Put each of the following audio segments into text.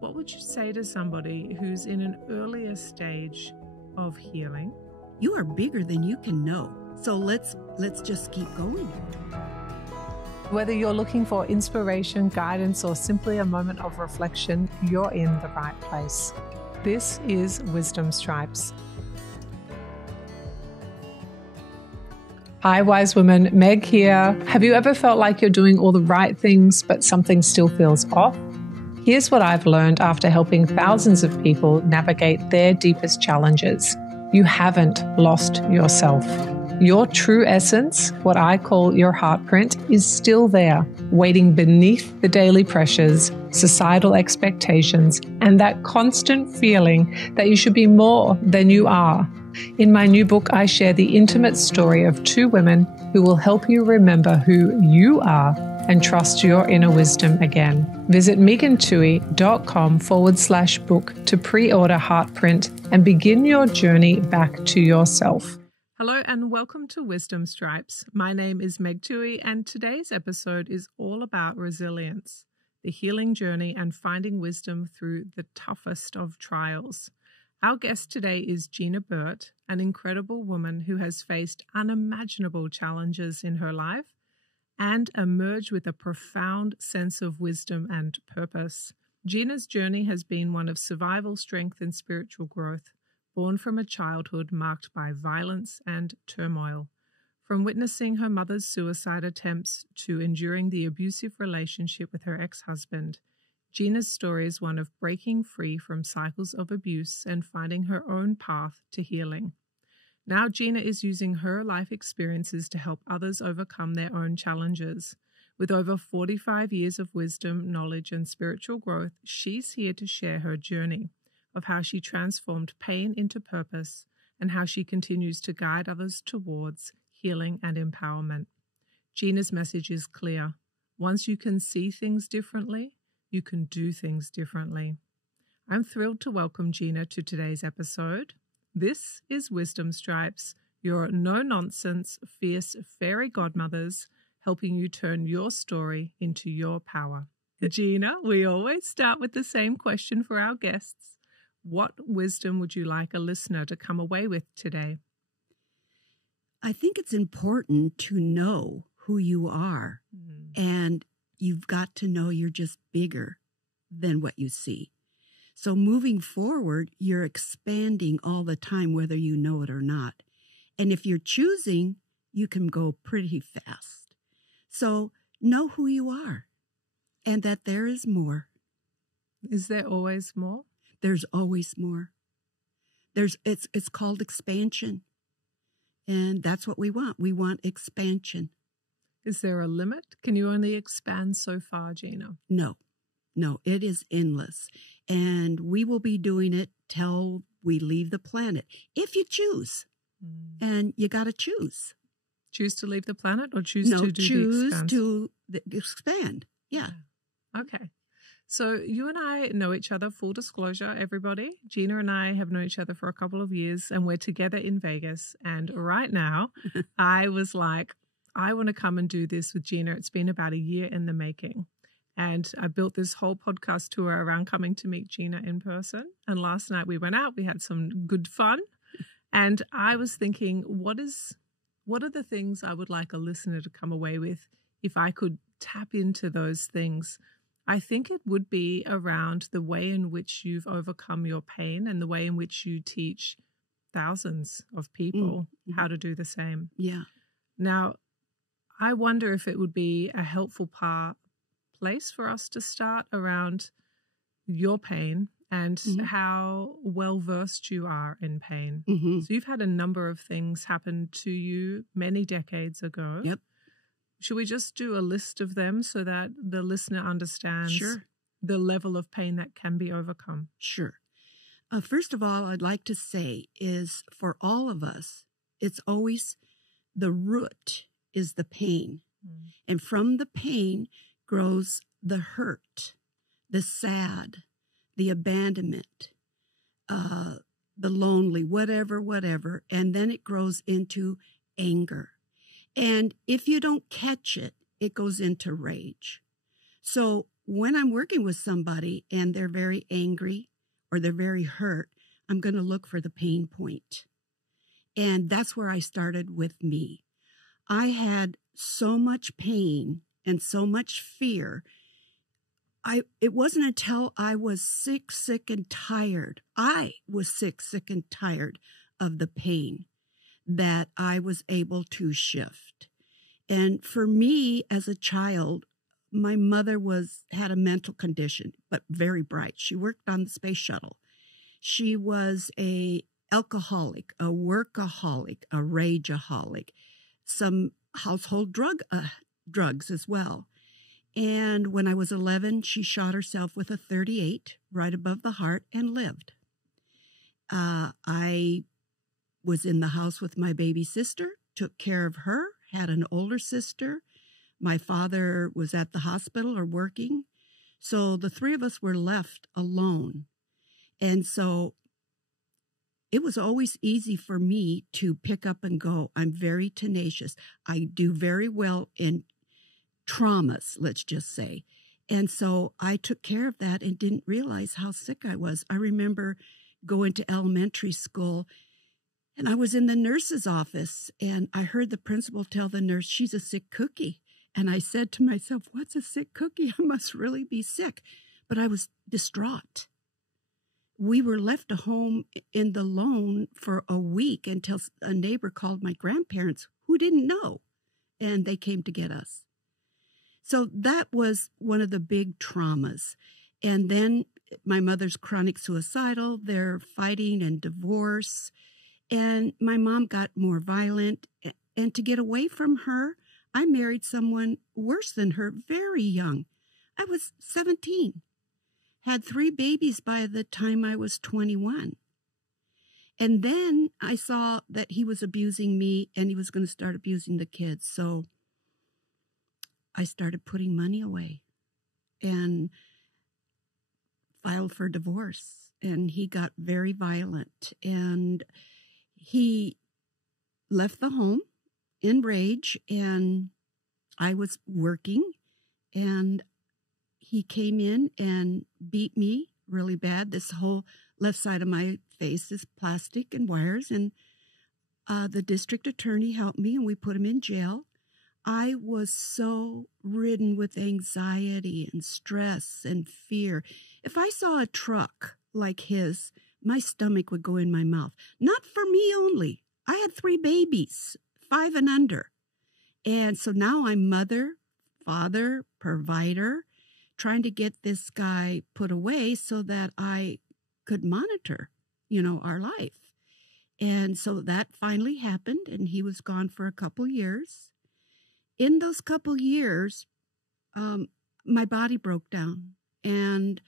what would you say to somebody who's in an earlier stage of healing? You are bigger than you can know. So let's just keep going. Whether you're looking for inspiration, guidance, or simply a moment of reflection, you're in the right place. This is Wisdom Stripes. Hi, wise woman, Meg here. Have you ever felt like you're doing all the right things, but something still feels off? Here's what I've learned after helping thousands of people navigate their deepest challenges. You haven't lost yourself. Your true essence, what I call your heart print, is still there, waiting beneath the daily pressures, societal expectations, and that constant feeling that you should be more than you are. In my new book, I share the intimate story of two women who will help you remember who you are and trust your inner wisdom again. Visit megantuohey.com/book to pre-order Heartprint and begin your journey back to yourself. Hello and welcome to Wisdom Stripes. My name is Meg Tuohey and today's episode is all about resilience, the healing journey and finding wisdom through the toughest of trials. Our guest today is Gina Burt, an incredible woman who has faced unimaginable challenges in her life and emerged with a profound sense of wisdom and purpose. Gina's journey has been one of survival, strength, and spiritual growth, born from a childhood marked by violence and turmoil. From witnessing her mother's suicide attempts to enduring the abusive relationship with her ex-husband, Gina's story is one of breaking free from cycles of abuse and finding her own path to healing. Now Gina is using her life experiences to help others overcome their own challenges. With over 45 years of wisdom, knowledge, and spiritual growth, she's here to share her journey of how she transformed pain into purpose and how she continues to guide others towards healing and empowerment. Gina's message is clear. Once you can see things differently, you can do things differently. I'm thrilled to welcome Gina to today's episode. This is Wisdom Stripes, your no-nonsense, fierce fairy godmothers, helping you turn your story into your power. Gina, we always start with the same question for our guests. What wisdom would you like a listener to come away with today? I think it's important to know who you are, and you've got to know you're just bigger than what you see. So moving forward, you're expanding all the time, whether you know it or not. And if you're choosing, you can go pretty fast. So know who you are and that there is more. Is there always more? There's always more. It's called expansion. And that's what we want. We want expansion. Is there a limit? Can you only expand so far, Gina? No, it is endless. And we will be doing it till we leave the planet, if you choose. And you got to choose. Choose to leave the planet or choose to do choose the to expand. Yeah. Okay. So you and I know each other, full disclosure, everybody. Gina and I have known each other for a couple of years and we're together in Vegas. And right now I was like, I want to come and do this with Gina. It's been about a year in the making. And I built this whole podcast tour around coming to meet Gina in person. And last night we went out, we had some good fun. And I was thinking, what are the things I would like a listener to come away with if I could tap into those things? I think it would be around the way in which you've overcome your pain and the way in which you teach thousands of people how to do the same. Yeah. Now, I wonder if it would be a helpful place for us to start around your pain and how well-versed you are in pain. So you've had a number of things happen to you many decades ago. Yep. Should we just do a list of them so that the listener understands the level of pain that can be overcome? Sure. First of all, I'd like to say is for all of us, it's always the root is the pain. And from the pain grows the hurt, the sad, the abandonment, the lonely, whatever. And then it grows into anger. And if you don't catch it, it goes into rage. So when I'm working with somebody and they're very angry or they're very hurt, I'm going to look for the pain point. And that's where I started with me. I had so much pain and so much fear. It wasn't until I was sick and tired. I was sick and tired of the pain that I was able to shift. And for me as a child, my mother had a mental condition, but very bright. She worked on the space shuttle. She was a alcoholic, a workaholic, a rageaholic, some household drugs as well. And when I was 11, she shot herself with a .38 right above the heart and lived. I was in the house with my baby sister, took care of her, had an older sister. My father was at the hospital or working. So the three of us were left alone. And so it was always easy for me to pick up and go. I'm very tenacious. I do very well in traumas, let's just say. And so I took care of that and didn't realize how sick I was. I remember going to elementary school, and I was in the nurse's office, and I heard the principal tell the nurse, she's a sick cookie. And I said to myself, what's a sick cookie? I must really be sick. But I was distraught. We were left at home in the lone for a week until a neighbor called my grandparents, who didn't know, and they came to get us. So that was one of the big traumas. And then my mother's chronic suicidal, they're fighting and divorce. And my mom got more violent. And to get away from her, I married someone worse than her, very young. I was 17. Had 3 babies by the time I was 21. And then I saw that he was abusing me and he was going to start abusing the kids. So I started putting money away and filed for divorce. And he got very violent. And he left the home in rage, and I was working, and he came in and beat me really bad. This whole left side of my face is plastic and wires, and the district attorney helped me, and we put him in jail. I was so ridden with anxiety and stress and fear. If I saw a truck like his, my stomach would go in my mouth. Not for me only. I had 3 babies, 5 and under. And so now I'm mother, father, provider, trying to get this guy put away so that I could monitor, our life. And so that finally happened, and he was gone for a couple years. In those couple years, my body broke down, and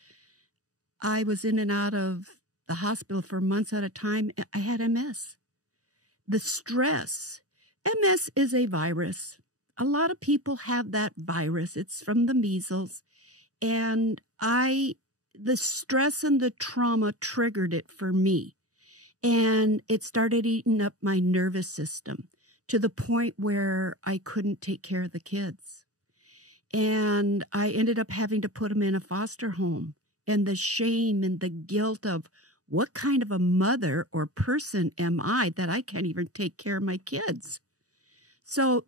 I was in and out of the hospital for months at a time. I had MS. The stress. MS is a virus. A lot of people have that virus. It's from the measles. And the stress and the trauma triggered it for me. And it started eating up my nervous system to the point where I couldn't take care of the kids. And I ended up having to put them in a foster home. And the shame and the guilt of what kind of a mother or person am I that I can't even take care of my kids? So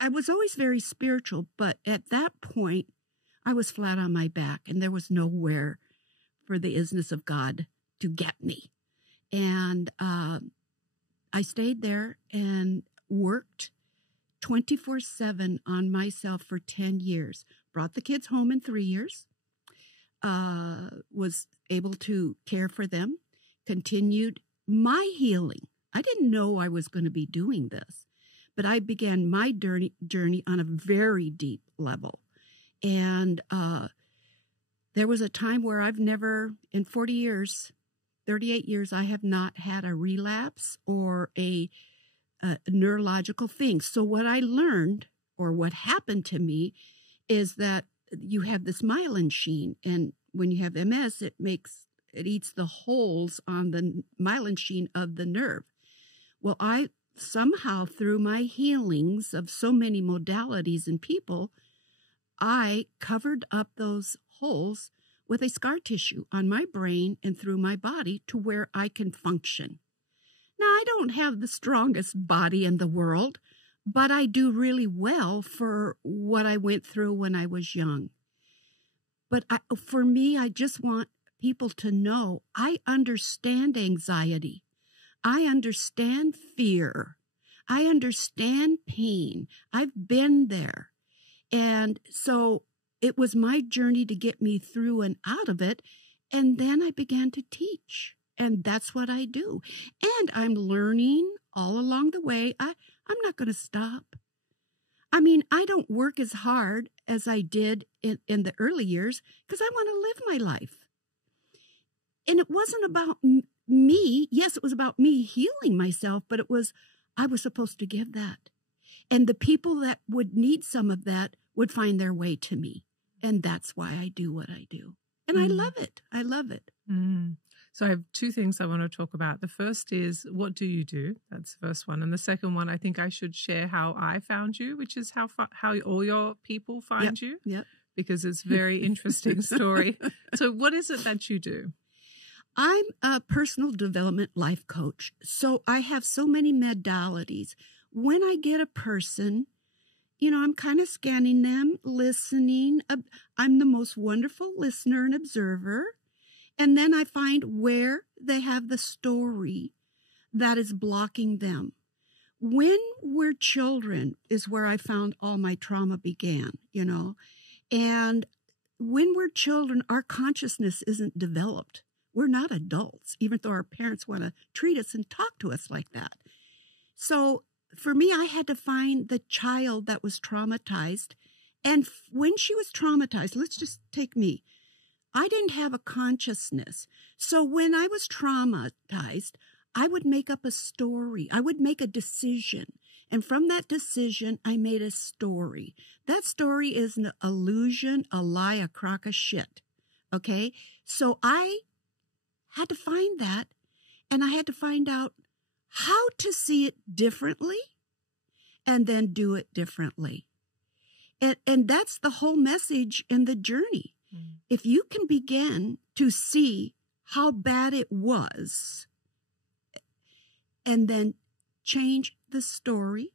I was always very spiritual, but at that point, I was flat on my back, and there was nowhere for the isness of God to get me. And I stayed there and worked 24/7 on myself for 10 years. Brought the kids home in 3 years. Was able to care for them. Continued my healing. I didn't know I was going to be doing this, but I began my journey on a very deep level. And there was a time where I've never, in 40 years, 38 years, I have not had a relapse or a neurological thing. So what I learned, or what happened to me, is that you have this myelin sheen, and when you have MS, it eats the holes on the myelin sheen of the nerve. Well, I somehow, through my healings of so many modalities and people, I covered up those holes with a scar tissue on my brain and through my body to where I can function. Now, I don't have the strongest body in the world, but I do really well for what I went through when I was young. But for me, I just want people to know I understand anxiety. I understand fear. I understand pain. I've been there. And so it was my journey to get me through and out of it. And then I began to teach. And that's what I do. And I'm learning all along the way. I'm not going to stop. I mean, I don't work as hard as I did in the early years because I want to live my life. And it wasn't about me. Yes, it was about me healing myself, but I was supposed to give that. And the people that would need some of that would find their way to me. And that's why I do what I do. And I love it. I love it. So I have two things I want to talk about. The first is, what do you do? That's the first one. And the second one, I think I should share how I found you, which is how all your people find you. Yep. Because it's a very interesting story. So what is it that you do? I'm a personal development life coach. So I have so many modalities. When I get a person, I'm kind of scanning them, listening. I'm the most wonderful listener and observer. And then I find where they have the story that is blocking them. When we're children is where I found all my trauma began, And when we're children, our consciousness isn't developed. We're not adults, even though our parents want to treat us and talk to us like that. So for me, I had to find the child that was traumatized. And when she was traumatized, let's just take me. I didn't have a consciousness. So when I was traumatized, I would make up a story. I would make a decision. And from that decision, I made a story. That story is an illusion, a lie, a crock of shit. Okay? So I had to find that, and I had to find out how to see it differently and then do it differently. And that's the whole message in the journey. If you can begin to see how bad it was and then change the story,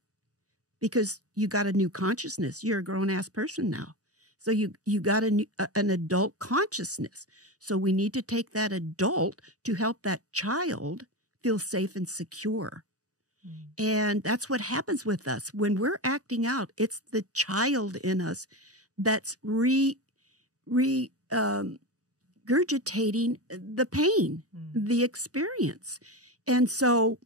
because you got a new consciousness. You're a grown-ass person now. So you got an adult consciousness. So we need to take that adult to help that child feel safe and secure. And that's what happens with us. When we're acting out, it's the child in us that's regurgitating the pain, the experience. And so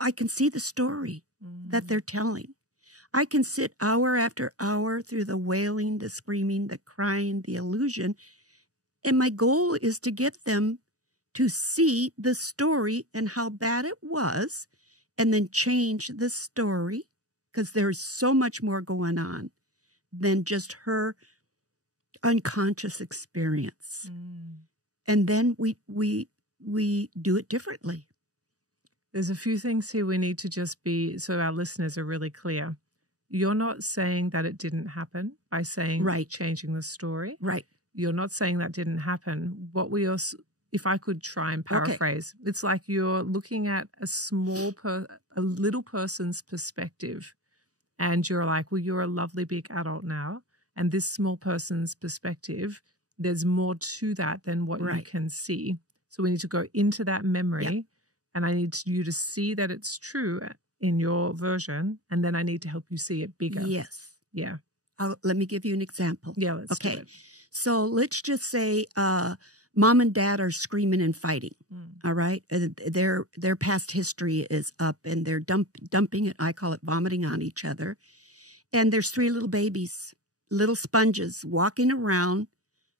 I can see the story that they're telling. I can sit hour after hour through the wailing, the screaming, the crying, the illusion. And my goal is to get them to see the story and how bad it was, and then change the story, because there's so much more going on than just her unconscious experience. And then we do it differently. There's a few things here we need to just be, so our listeners are really clear. You're not saying that it didn't happen by saying changing the story. Right. You're not saying that didn't happen. What we also, if I could try and paraphrase, it's like you're looking at a little person's perspective, and you're like, well, you're a lovely big adult now, and this small person's perspective, there's more to that than what you can see. So we need to go into that memory, and I need you to see that it's true in your version, and then I need to help you see it bigger. Yes. Yeah. Let me give you an example. Yeah, let's do it. So let's just say mom and dad are screaming and fighting, all right? Their past history is up, and they're dumping it, I call it vomiting on each other. And there's 3 little babies, little sponges, walking around,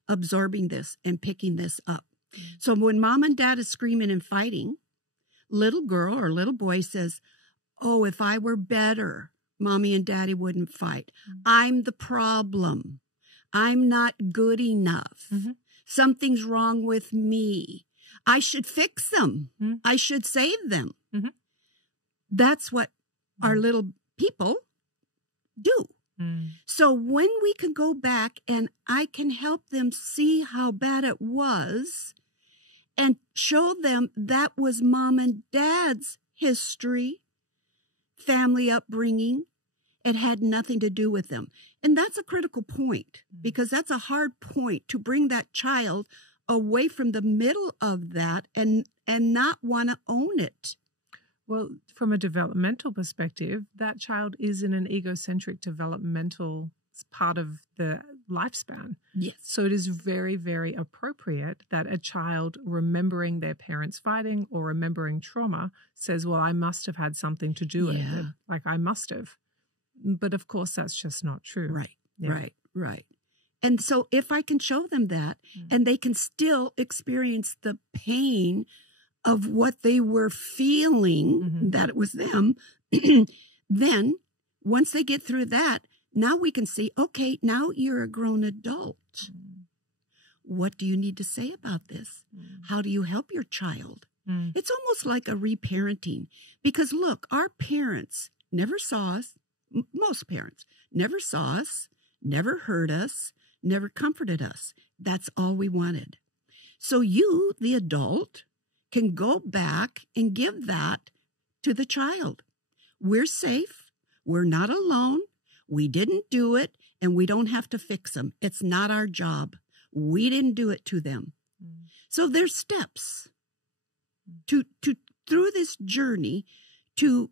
absorbing this and picking this up. So when mom and dad is screaming and fighting, little girl or little boy says, oh, if I were better, mommy and daddy wouldn't fight. I'm the problem. I'm not good enough. Something's wrong with me. I should fix them. I should save them. That's what our little people do. So when we can go back and I can help them see how bad it was and show them that was mom and dad's history, family upbringing, it had nothing to do with them. And that's a critical point, because that's a hard point to bring that child away from the middle of that and not want to own it. Well, from a developmental perspective, that child is in an egocentric developmental part of the lifespan. Yes. So it is very, very appropriate that a child remembering their parents fighting or remembering trauma says, well, I must have had something to do with it. Like I must have. But of course, that's just not true. Right. And so if I can show them that and they can still experience the pain of what they were feeling, that it was them, then once they get through that, now we can see, okay, now you're a grown adult. What do you need to say about this? How do you help your child? It's almost like a reparenting, because look, our parents never saw us. Most parents never saw us, never heard us, never comforted us. That's all we wanted. So you, the adult, can go back and give that to the child. We're safe. We're not alone. We didn't do it, and we don't have to fix them. It's not our job. We didn't do it to them. So there's steps to through this journey to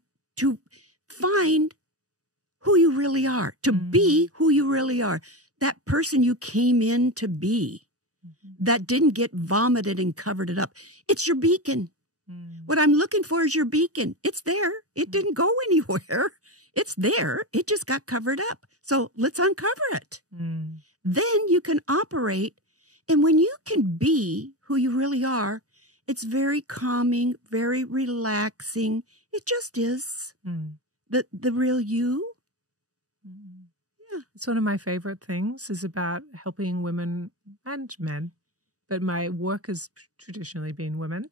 find who you really are, to be who you really are, that person you came in to be, that didn't get vomited and covered it up. It's your beacon. What I'm looking for is your beacon. It's there. It didn't go anywhere. It's there. It just got covered up. So let's uncover it. Then you can operate. And when you can be who you really are, it's very calming, very relaxing. It just is the real you. It's one of my favorite things is about helping women and men, but my work has traditionally been women.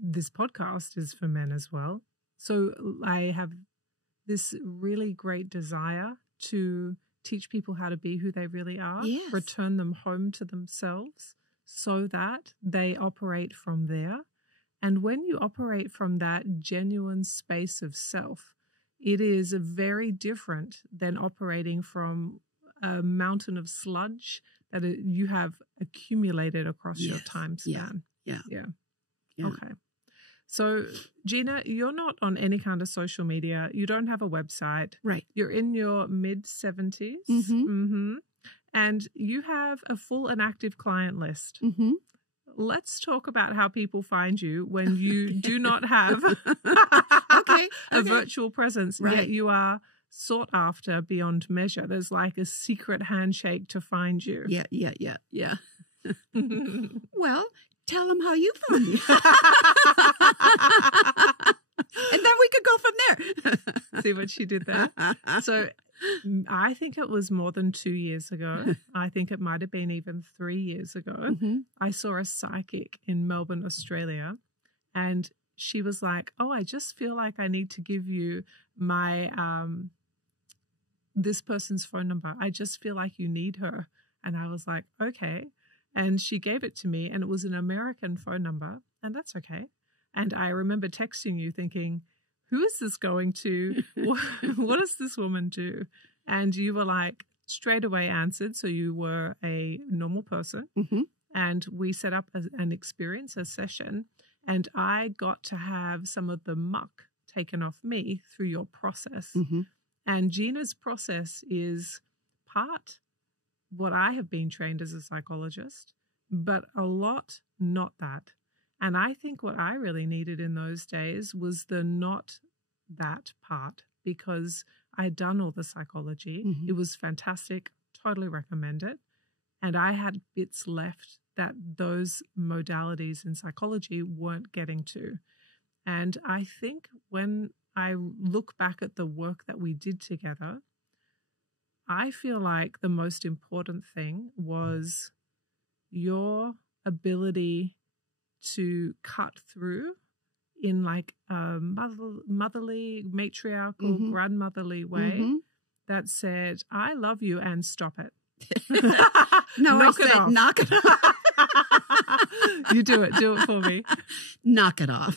This podcast is for men as well. So I have this really great desire to teach people how to be who they really are, return them home to themselves so that they operate from there. And when you operate from that genuine space of self, it is very different than operating from a mountain of sludge that you have accumulated across your time span. Yeah. Okay. So, Gina, you're not on any kind of social media. You don't have a website. Right. You're in your mid-70s. And you have a full and active client list. Let's talk about how people find you when you do not have a virtual presence, yet you are sought after beyond measure. There's like a secret handshake to find you. Yeah. Well, tell them how you found me. And then we could go from there. See what she did there? So I think it was more than 2 years ago. I think it might have been even 3 years ago. I saw a psychic in Melbourne, Australia, and she was like, oh, I just feel like I need to give you my this person's phone number. I just feel like you need her. And I was like, okay. And she gave it to me, and it was an American phone number, and that's okay. And I remember texting you thinking, who is this going to? What does this woman do? And you were like, straight away answered. So you were a normal person. And we set up an experience, a session. And I got to have some of the muck taken off me through your process. And Gina's process is part what I have been trained as a psychologist, but a lot not that. And I think what I really needed in those days was the not that part, because I had done all the psychology. It was fantastic. Totally recommend it. And I had bits left that those modalities in psychology weren't getting to. And I think when I look back at the work that we did together, I feel like the most important thing was your ability to cut through in like a motherly, matriarchal, grandmotherly way that said, I love you and stop it. No, knock I it say, off. knock it off. You do it for me. Knock it off.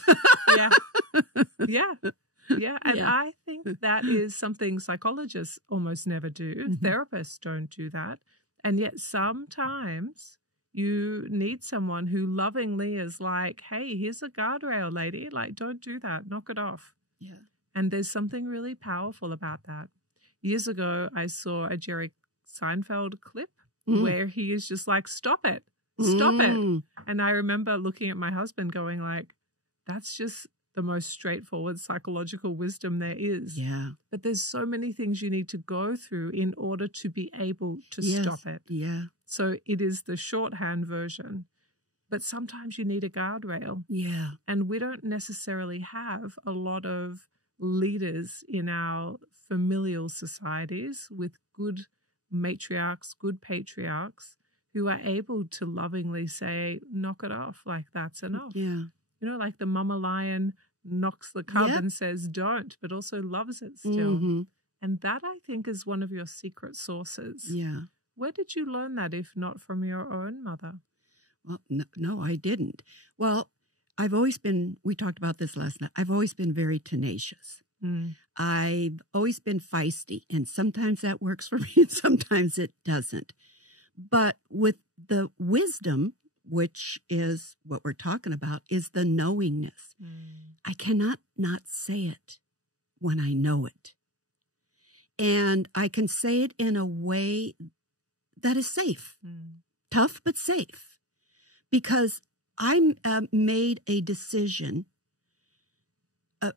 Yeah. And I think that is something psychologists almost never do. Therapists don't do that. And yet sometimes you need someone who lovingly is like, hey, here's a guardrail, lady. Like, don't do that. Knock it off. Yeah. And there's something really powerful about that. Years ago, I saw a Jerry Seinfeld clip where he is just like, stop it. Stop it. And I remember looking at my husband going like, that's just the most straightforward psychological wisdom there is. Yeah. But there's so many things you need to go through in order to be able to stop it. Yeah. So it is the shorthand version. But sometimes you need a guardrail. Yeah. And we don't necessarily have a lot of leaders in our familial societies with good matriarchs, good patriarchs who are able to lovingly say, knock it off, like that's enough. Yeah. You know, like the mama lion knocks the cub and says don't, but also loves it still. And that, I think, is one of your secret sources. Yeah. Where did you learn that, if not from your own mother? Well, no, I didn't. Well, I've always been, we talked about this last night, I've always been very tenacious. I've always been feisty, and sometimes that works for me and sometimes it doesn't. But with the wisdom, which is what we're talking about, is the knowingness. I cannot not say it when I know it. And I can say it in a way that is safe, tough but safe, because I made a decision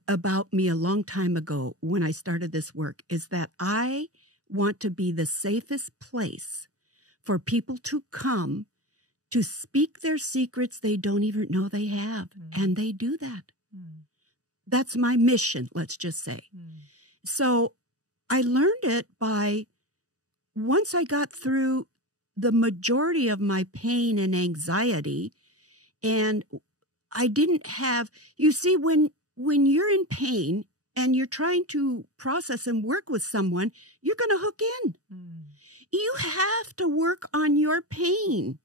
about me a long time ago when I started this work, is that I want to be the safest place for people to come to speak their secrets they don't even know they have. And they do that. That's my mission, let's just say. So I learned it by, once I got through the majority of my pain and anxiety, and I didn't have, you see, when you're in pain and you're trying to process and work with someone, you're going to hook in. You have to work on your pain.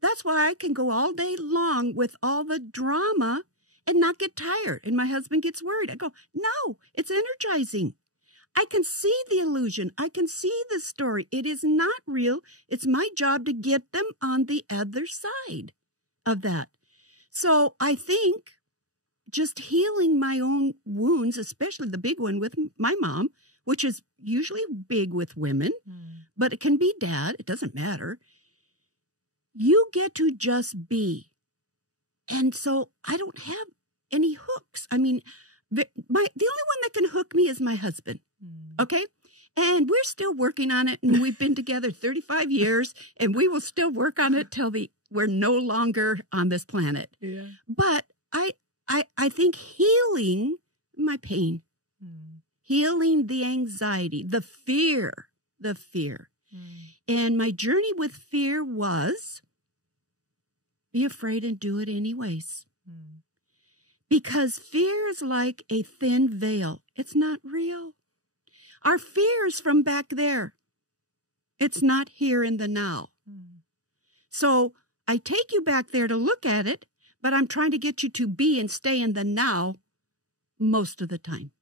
That's why I can go all day long with all the drama and not get tired. And my husband gets worried. I go, no, it's energizing. I can see the illusion. I can see the story. It is not real. It's my job to get them on the other side of that. So I think just healing my own wounds, especially the big one with my mom, which is usually big with women, but it can be dad. It doesn't matter. You get to just be. And so I don't have any hooks. I mean, the only one that can hook me is my husband. Okay? And we're still working on it. And we've been together 35 years. And we will still work on it till we're no longer on this planet. Yeah. But I think healing my pain, healing the anxiety, the fear. And my journey with fear was be afraid and do it anyways. Because fear is like a thin veil. It's not real. Our fear is from back there. It's not here in the now. So I take you back there to look at it, but I'm trying to get you to be and stay in the now most of the time.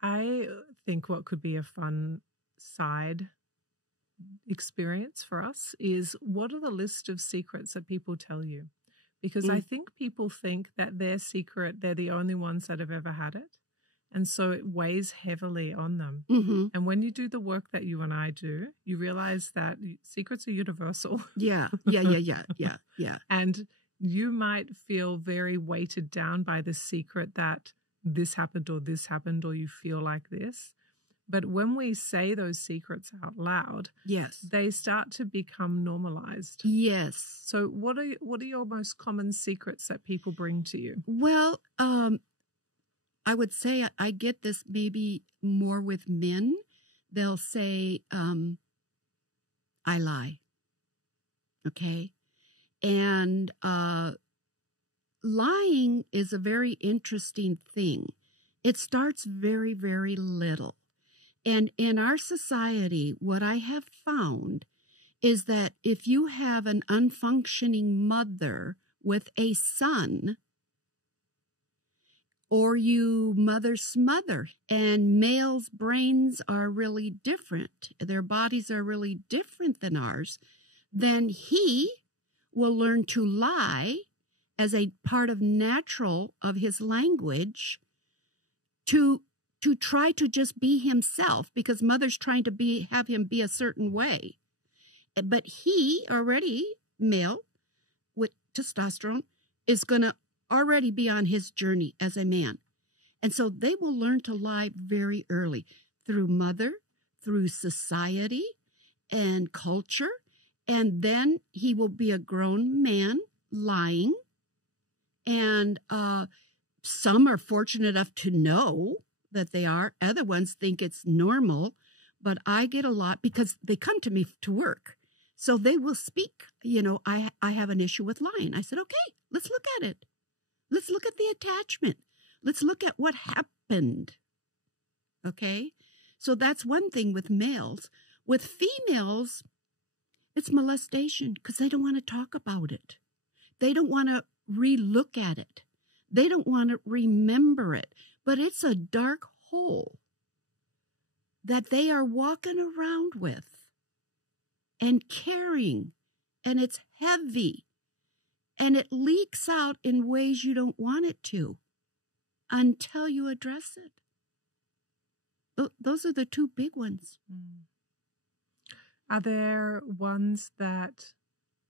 I think what could be a fun side experience for us is, what are the list of secrets that people tell you? Because I think people think that their secret, they're the only ones that have ever had it. And so it weighs heavily on them. And when you do the work that you and I do, you realize that secrets are universal. Yeah. And you might feel very weighted down by the secret that this happened, or you feel like this. But when we say those secrets out loud, yes, they start to become normalized. Yes. So what are your most common secrets that people bring to you? Well, I would say I get this maybe more with men. They'll say, I lie. Okay. And lying is a very interesting thing, It starts very, very little. And in our society, what I have found is that if you have an unfunctioning mother with a son, or you mother smother, and males' brains are really different, their bodies are really different than ours, then he will learn to lie as a part of natural of his language to try to just be himself, because mother's trying to have him be a certain way. But he already, male with testosterone, is going to already be on his journey as a man. And so they will learn to lie very early through mother, through society and culture. And then he will be a grown man lying. And some are fortunate enough to know that they are. Other ones think it's normal. But I get a lot because they come to me to work. So they will speak, I have an issue with lying. I said, okay, let's look at it. Let's look at the attachment. Let's look at what happened. Okay? So that's one thing with males. With females, it's molestation because they don't want to talk about it. They don't want to re-look at it. They don't want to remember it. But it's a dark hole that they are walking around with and carrying, and it's heavy, and it leaks out in ways you don't want it to until you address it. Those are the two big ones. Are there ones that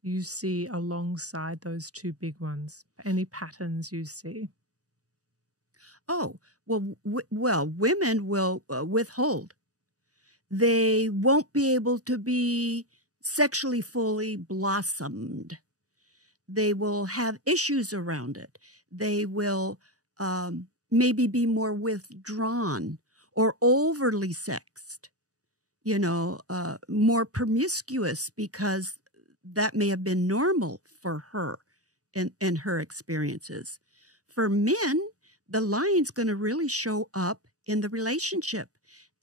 you see alongside those two big ones? Any patterns you see? Oh, well, women will withhold. They won't be able to be sexually fully blossomed. They will have issues around it. They will maybe be more withdrawn or overly sexed, more promiscuous because that may have been normal for her in her experiences. For men, the lying's going to really show up in the relationship.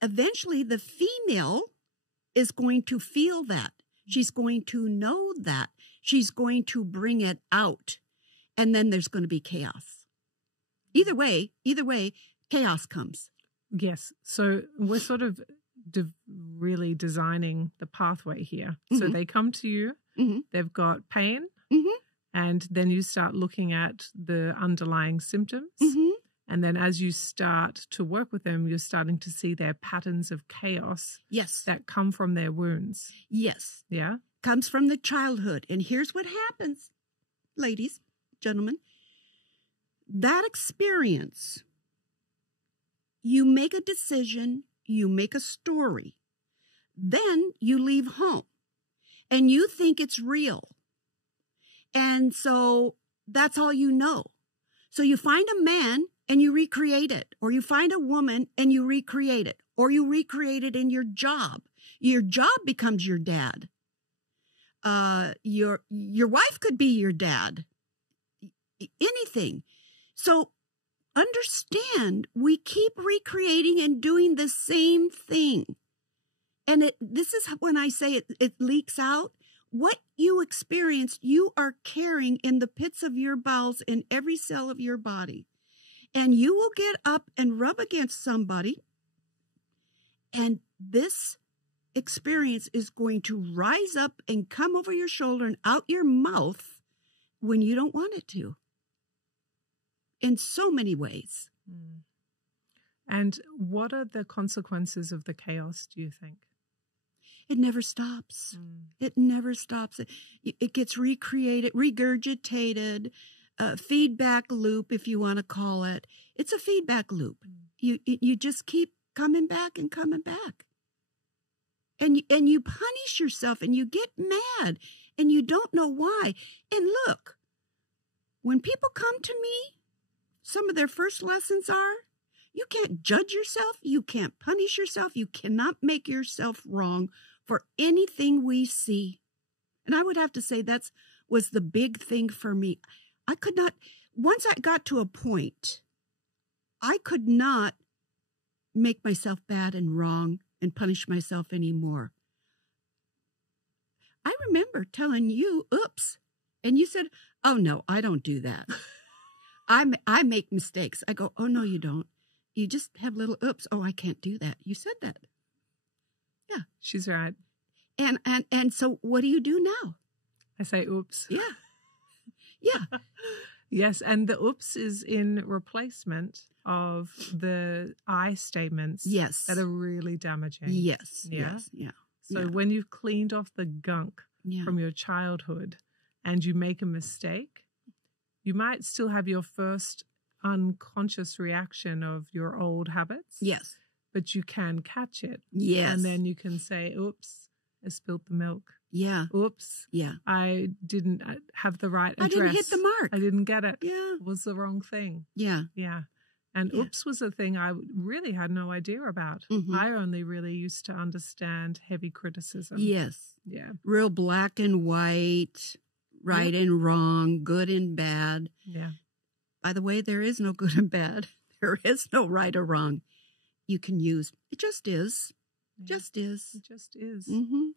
Eventually, the female is going to feel that. She's going to know that. She's going to bring it out. And then there's going to be chaos. Either way, chaos comes. Yes. So we're sort of really designing the pathway here. Mm-hmm. So they come to you, mm-hmm. they've got pain, mm-hmm. and then you start looking at the underlying symptoms. Mm-hmm. And then as you start to work with them, you're starting to see their patterns of chaos. Yes. That come from their wounds. Yes. Yeah. Comes from the childhood. And here's what happens, ladies, gentlemen. That experience, you make a decision, you make a story, then you leave home and you think it's real. And so that's all you know. So you find a man and you recreate it, or you find a woman and you recreate it, or you recreate it in your job. Your job becomes your dad. Your wife could be your dad. Anything. So understand, we keep recreating and doing the same thing. And this is when I say it leaks out. What you experience, you are carrying in the pits of your bowels in every cell of your body. And you will get up and rub against somebody, and this experience is going to rise up and come over your shoulder and out your mouth when you don't want it to. In so many ways. Mm. And what are the consequences of the chaos, do you think? It never stops. It never stops. It gets recreated, regurgitated, feedback loop, if you want to call it. It's a feedback loop. You just keep coming back and coming back. And you punish yourself and you get mad and you don't know why. And look, when people come to me, some of their first lessons are, you can't judge yourself. You can't punish yourself. You cannot make yourself wrong for anything we see. And I would have to say that was the big thing for me. I could not, once I got to a point I could not make myself bad and wrong and punish myself anymore. I remember telling you, oops. And you said, oh, no, I don't do that. I make mistakes. I go, oh, no, you don't. You just have little oops. Oh, I can't do that. You said that. Yeah. She's right. And so what do you do now? I say oops. Yeah. Yeah. Yes. And the oops is in replacement of the I statements. Yes. That are really damaging. Yes. Yeah. Yes. Yeah. So yeah. when you've cleaned off the gunk Yeah. from your childhood and you make a mistake, you might still have your first unconscious reaction of your old habits. Yes. But you can catch it. Yes. And then you can say, oops, I spilled the milk. Yeah. Oops. Yeah. I didn't have the right address. I didn't hit the mark. I didn't get it. Yeah. It was the wrong thing. Yeah. Yeah. And Yeah. oops was a thing I really had no idea about. Mm-hmm. I only really used to understand heavy criticism. Yes. Yeah. Real black and white, right and wrong, good and bad. Yeah. By the way, there is no good and bad. There is no right or wrong. You can use, it just is. Yeah. Just is. It just is. Mm-hmm.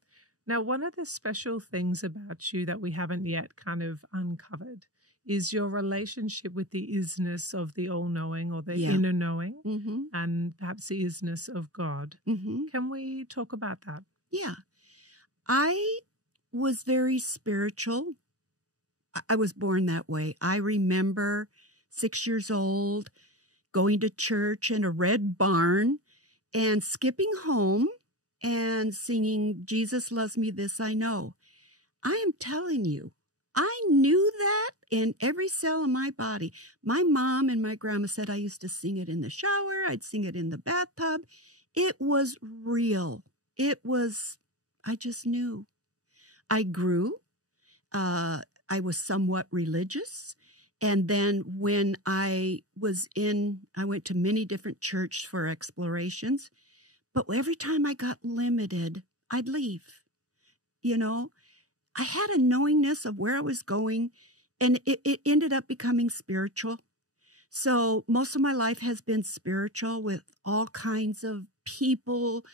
Now, one of the special things about you that we haven't yet kind of uncovered is your relationship with the isness of the all-knowing or the inner knowing, and perhaps the isness of God. Mm-hmm. Can we talk about that? Yeah. I was very spiritual. I was born that way. I remember 6 years old, going to church in a red barn and skipping home and singing, Jesus loves me, this I know. I am telling you, I knew that in every cell of my body. My mom and my grandma said I used to sing it in the shower. I'd sing it in the bathtub. It was real. It was, I just knew. I grew. I was somewhat religious. And then when I went to many different churches for explorations. But every time I got limited, I'd leave. You know, I had a knowingness of where I was going, and it ended up becoming spiritual. So most of my life has been spiritual with all kinds of people.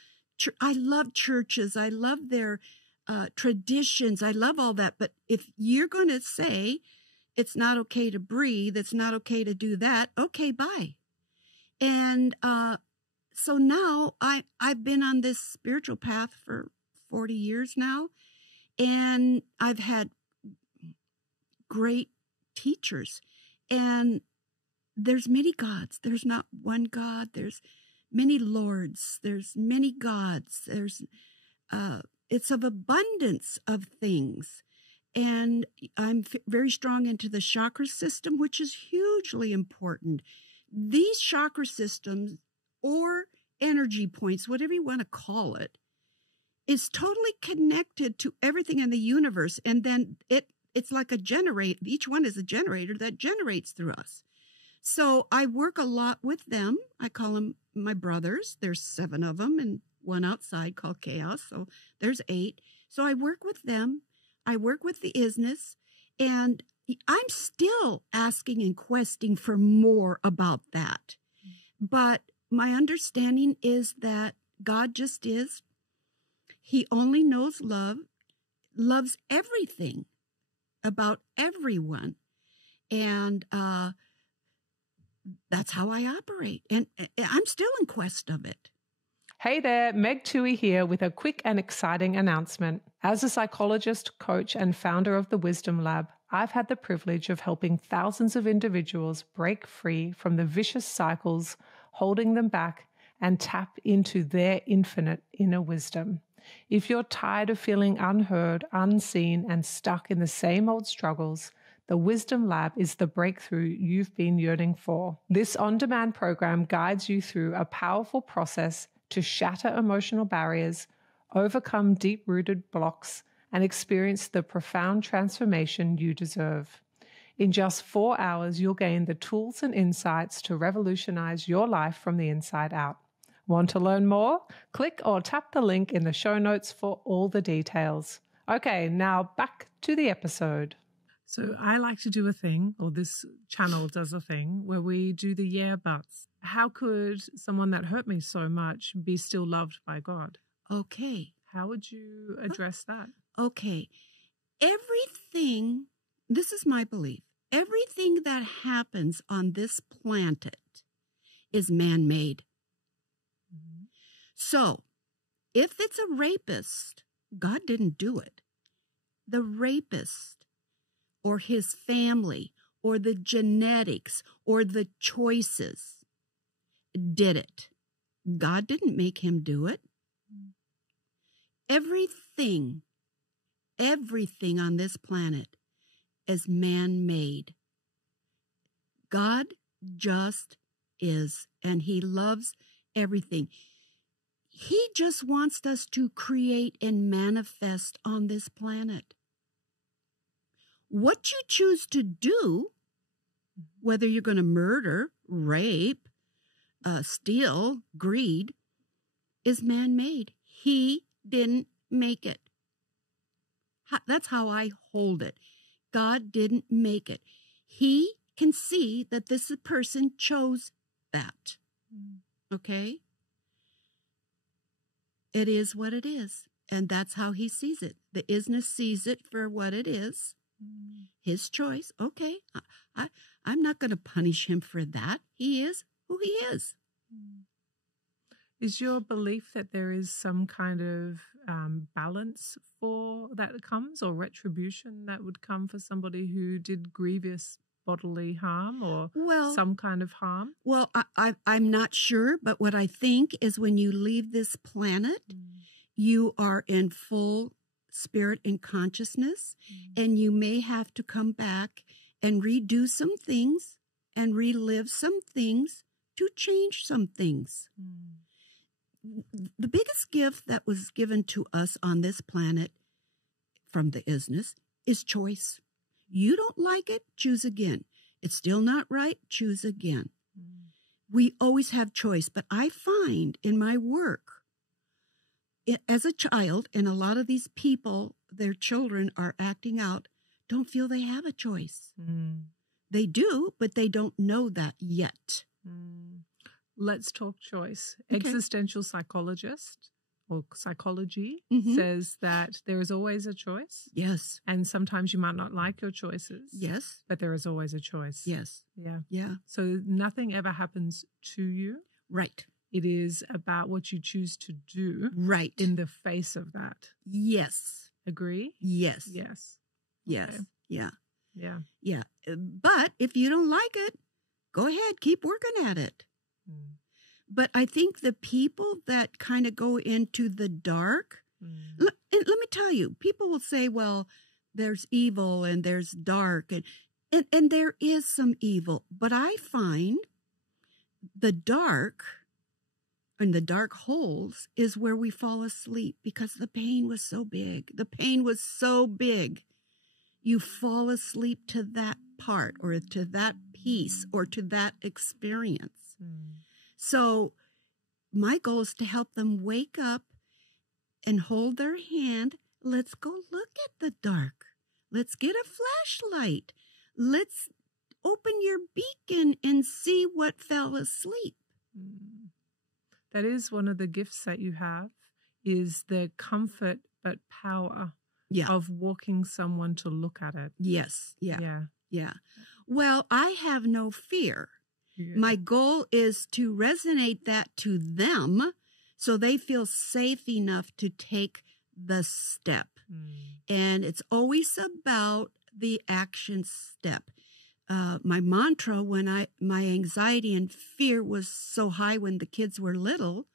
I love churches. I love their traditions. I love all that. But if you're going to say it's not okay to breathe, it's not okay to do that, okay, bye. And so now I've been on this spiritual path for 40 years now, and I've had great teachers. And there's many gods. There's not one God. There's many lords. There's many gods. There's it's of abundance of things. And I'm very strong into the chakra system, which is hugely important. These chakra systems, or energy points, whatever you want to call it, is totally connected to everything in the universe. And then it's like a generator. Each one is a generator that generates through us. So I work a lot with them. I call them my brothers. There's 7 of them and one outside called Chaos. So there's 8. So I work with them. I work with the Isness. And I'm still asking and questing for more about that. But my understanding is that God just is. He only knows love, loves everything about everyone. And that's how I operate. And I'm still in quest of it. Hey there, Meg Tuohey here with a quick and exciting announcement. As a psychologist, coach, and founder of the Wisdom Lab, I've had the privilege of helping thousands of individuals break free from the vicious cycles holding them back and tap into their infinite inner wisdom. If you're tired of feeling unheard, unseen, and stuck in the same old struggles, the Wisdom Lab is the breakthrough you've been yearning for. This on-demand program guides you through a powerful process to shatter emotional barriers, overcome deep-rooted blocks, and experience the profound transformation you deserve. In just 4 hours, you'll gain the tools and insights to revolutionize your life from the inside out. Want to learn more? Click or tap the link in the show notes for all the details. Okay, now back to the episode. So I like to do a thing, or this channel does a thing, where we do the yeah buts. How could someone that hurt me so much be still loved by God? Okay. How would you address that? Okay. Everything, this is my belief, everything that happens on this planet is man-made. Mm-hmm. So, if it's a rapist, God didn't do it. The rapist or his family or the genetics or the choices did it. God didn't make him do it. Everything on this planet is man-made. God just is, and he loves everything. He just wants us to create and manifest on this planet. What you choose to do, whether you're going to murder, rape, steal, greed, is man-made. He didn't make it. That's how I hold it. God didn't make it. He can see that this person chose that. Okay? It is what it is. And that's how he sees it. The Isness sees it for what it is. His choice. Okay. I'm not going to punish him for that. He is who he is. Is your belief that there is some kind of balance for that comes, or retribution that would come for somebody who did grievous bodily harm or some kind of harm? Well, I'm not sure, but what I think is when you leave this planet, you are in full spirit and consciousness, and you may have to come back and redo some things and relive some things to change some things. The biggest gift that was given to us on this planet from the Isness is choice. You don't like it, choose again. It's still not right, choose again. We always have choice, but I find in my work, as a child, and a lot of these people, their children are acting out, don't feel they have a choice. They do, but they don't know that yet. Let's talk choice. Okay. Existential psychologist or psychology says that there is always a choice. Yes. And sometimes you might not like your choices. Yes. But there is always a choice. Yes. Yeah. Yeah. So nothing ever happens to you. Right. It is about what you choose to do. Right. In the face of that. Yes. Agree? Yes. Yes. Yes. Okay. Yeah. Yeah. Yeah. But if you don't like it, go ahead, keep working at it. But I think the people that kind of go into the dark, let me tell you, people will say, well, there's evil and there's dark, and there is some evil. But I find the dark and the dark holes is where we fall asleep because the pain was so big. The pain was so big. You fall asleep to that part or to that piece or to that experience. So my goal is to help them wake up and hold their hand. Let's go look at the dark. Let's get a flashlight. Let's open your beacon and see what fell asleep. That is one of the gifts that you have, is the comfort but power of walking someone to look at it. Yes. Yeah. Yeah. Yeah. Well, I have no fear. Yeah. My goal is to resonate that to them so they feel safe enough to take the step. And it's always about the action step. My mantra when my anxiety and fear was so high when the kids were little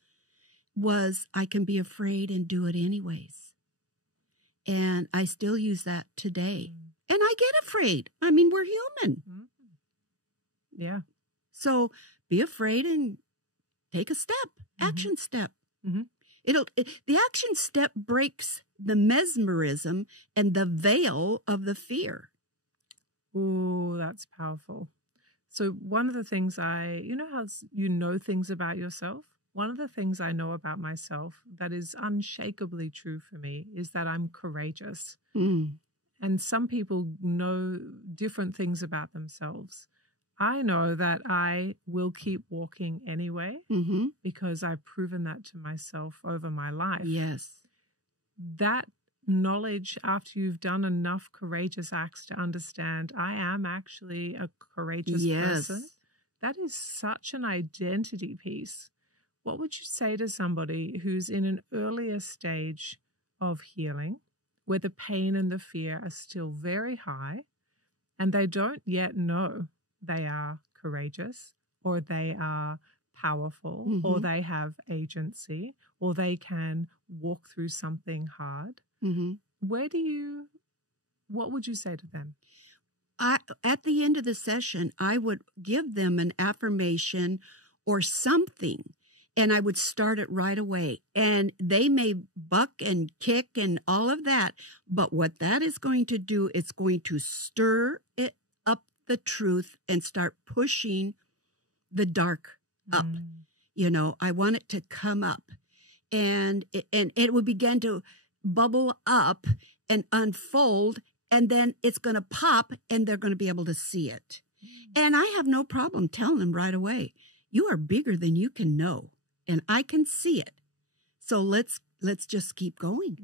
was, I can be afraid and do it anyways. And I still use that today. And I get afraid. I mean, we're human. Yeah. So be afraid and take a step, action step. The action step breaks the mesmerism and the veil of the fear. Ooh, that's powerful. So one of the things you know how you know things about yourself? One of the things I know about myself that is unshakably true for me is that I'm courageous. And some people know different things about themselves. I know that I will keep walking anyway because I've proven that to myself over my life. Yes. That knowledge, after you've done enough courageous acts to understand I am actually a courageous person, that is such an identity piece. What would you say to somebody who's in an earlier stage of healing, where the pain and the fear are still very high, and they don't yet know they are courageous, or they are powerful, or they have agency, or they can walk through something hard? What would you say to them? At the end of the session, I would give them an affirmation or something, and I would start it right away. And they may buck and kick and all of that, but what that is going to do, it's going to stir it up the truth and start pushing the dark up. You know, I want it to come up, and it will begin to bubble up and unfold, and then it's going to pop, and they're going to be able to see it. And I have no problem telling them right away, you are bigger than you can know, and I can see it. So let's just keep going.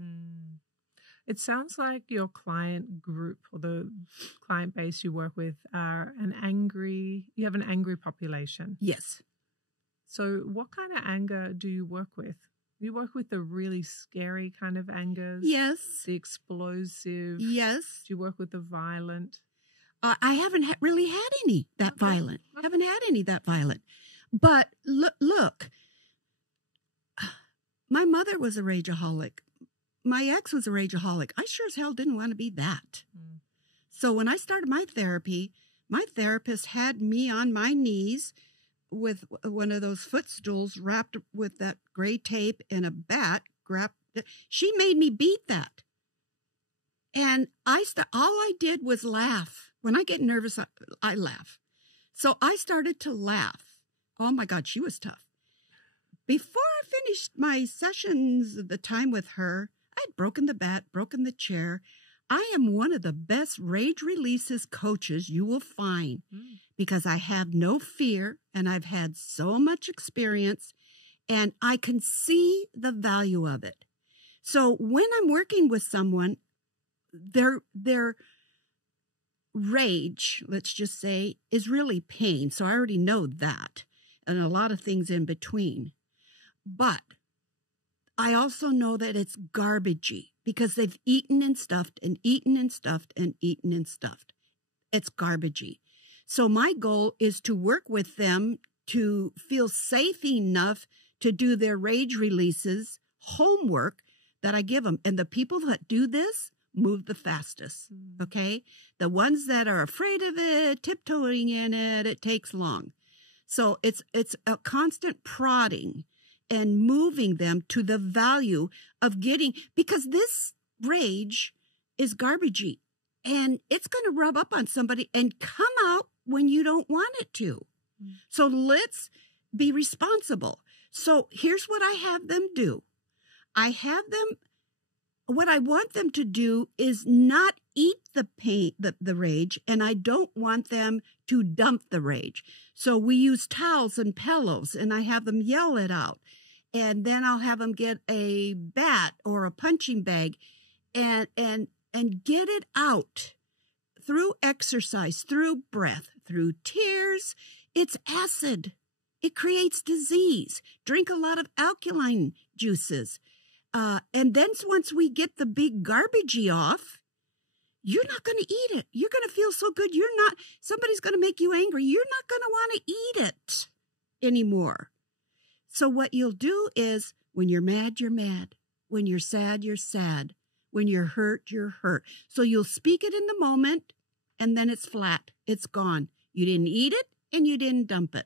It sounds like your client group, or the client base you work with, are you have an angry population. Yes. So what kind of anger do you work with? You work with the really scary kind of angers? Yes. The explosive? Yes. Do you work with the violent? I haven't really had any that violent. Haven't had any that violent. But look, my mother was a rageaholic. My ex was a rageaholic. I sure as hell didn't want to be that. So when I started my therapy, my therapist had me on my knees with one of those footstools wrapped with that gray tape and a bat. She made me beat that. And all I did was laugh. When I get nervous, I laugh. So I started to laugh. Oh my God, she was tough. Before I finished my sessions, the time with her, I had broken the bat, broken the chair. I am one of the best rage releases coaches you will find because I have no fear, and I've had so much experience, and I can see the value of it. So when I'm working with someone, their rage, let's just say, is really pain. So I already know that, and a lot of things in between. But I also know that it's garbagey because they've eaten and stuffed and eaten and stuffed and eaten and stuffed. It's garbagey. So my goal is to work with them to feel safe enough to do their rage releases, homework that I give them. And the people that do this move the fastest, okay? The ones that are afraid of it, tiptoeing in it, it takes long. So it's a constant prodding and moving them to the value of getting, because this rage is garbagey, and it's going to rub up on somebody and come out when you don't want it to. So let's be responsible. So here's what I have them do. What I want them to do is not eat the pain, the rage, and I don't want them to dump the rage. So we use towels and pillows, and I have them yell it out. And then I'll have them get a bat or a punching bag and get it out through exercise, through breath, through tears. It's acid. It creates disease. Drink a lot of alkaline juices. And then once we get the big garbagey off, you're not going to eat it. You're going to feel so good. Somebody's going to make you angry. You're not going to want to eat it anymore. So what you'll do is, when you're mad, you're mad. When you're sad, you're sad. When you're hurt, you're hurt. So you'll speak it in the moment, and then it's flat. It's gone. You didn't eat it, and you didn't dump it.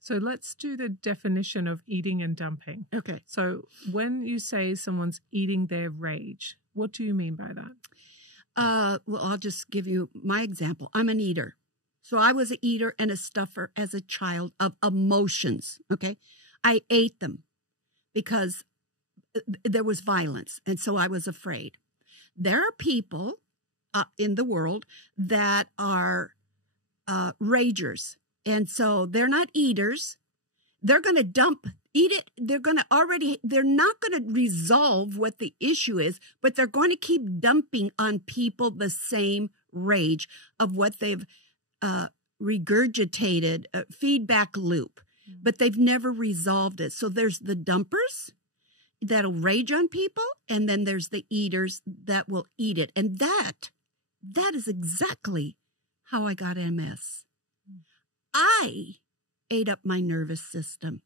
So let's do the definition of eating and dumping. Okay. So when you say someone's eating their rage, what do you mean by that? Well, I'll just give you my example. I'm an eater. So I was an eater and a stuffer as a child of emotions, okay? I ate them because there was violence, and so I was afraid. There are people in the world that are ragers. And so they're not eaters. They're going to eat it. They're not going to resolve what the issue is, but they're going to keep dumping on people the same rage of what they've regurgitated, feedback loop, but they've never resolved it. So there's the dumpers that'll rage on people, and then there's the eaters that will eat it. And that is exactly how I got MS. I ate up my nervous system.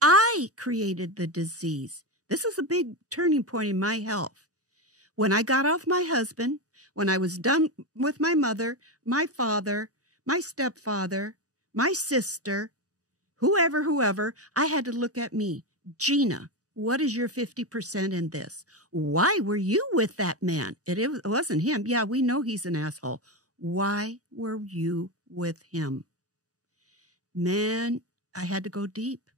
I created the disease. This is a big turning point in my health. When I got off my husband, when I was done with my mother, my father, my stepfather, my sister, whoever, I had to look at me. Gina, what is your 50% in this? Why were you with that man? It wasn't him. Yeah, we know he's an asshole. Why were you with him? Man, I had to go deep.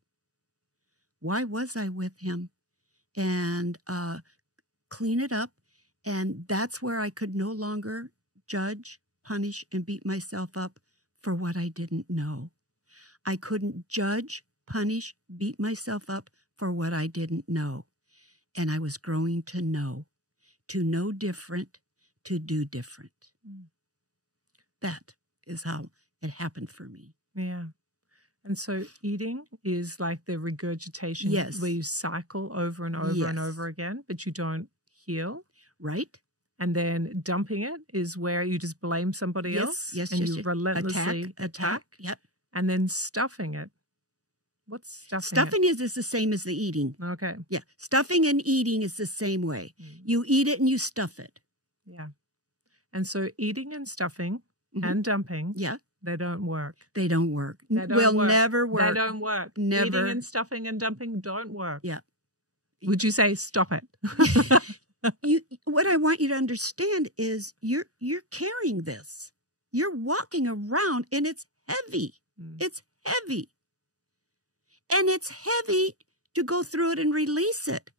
Why was I with him? And clean it up. And that's where I could no longer judge, punish, and beat myself up for what I didn't know. I couldn't judge, punish, beat myself up for what I didn't know. And I was growing to know different, to do different. That is how it happened for me. Yeah. And so eating is like the regurgitation, yes, where you cycle over and over, yes, and over again, but you don't heal. Right. And then dumping it is where you just blame somebody yes, else, yes, and yes, you relentlessly attack. Yep. And then stuffing it. What's stuffing? Stuffing is the same as the eating. Okay. Yeah. Stuffing and eating is the same way. You eat it and you stuff it. Yeah. And so eating and stuffing Mm-hmm. and dumping, yeah, they don't work. They don't work. They don't will work. never work. They don't work. Never. Eating and stuffing and dumping don't work. Yeah. Would you say stop it? What I want you to understand is you're carrying this. You're walking around and it's heavy. It's heavy. And it's heavy to go through it and release it.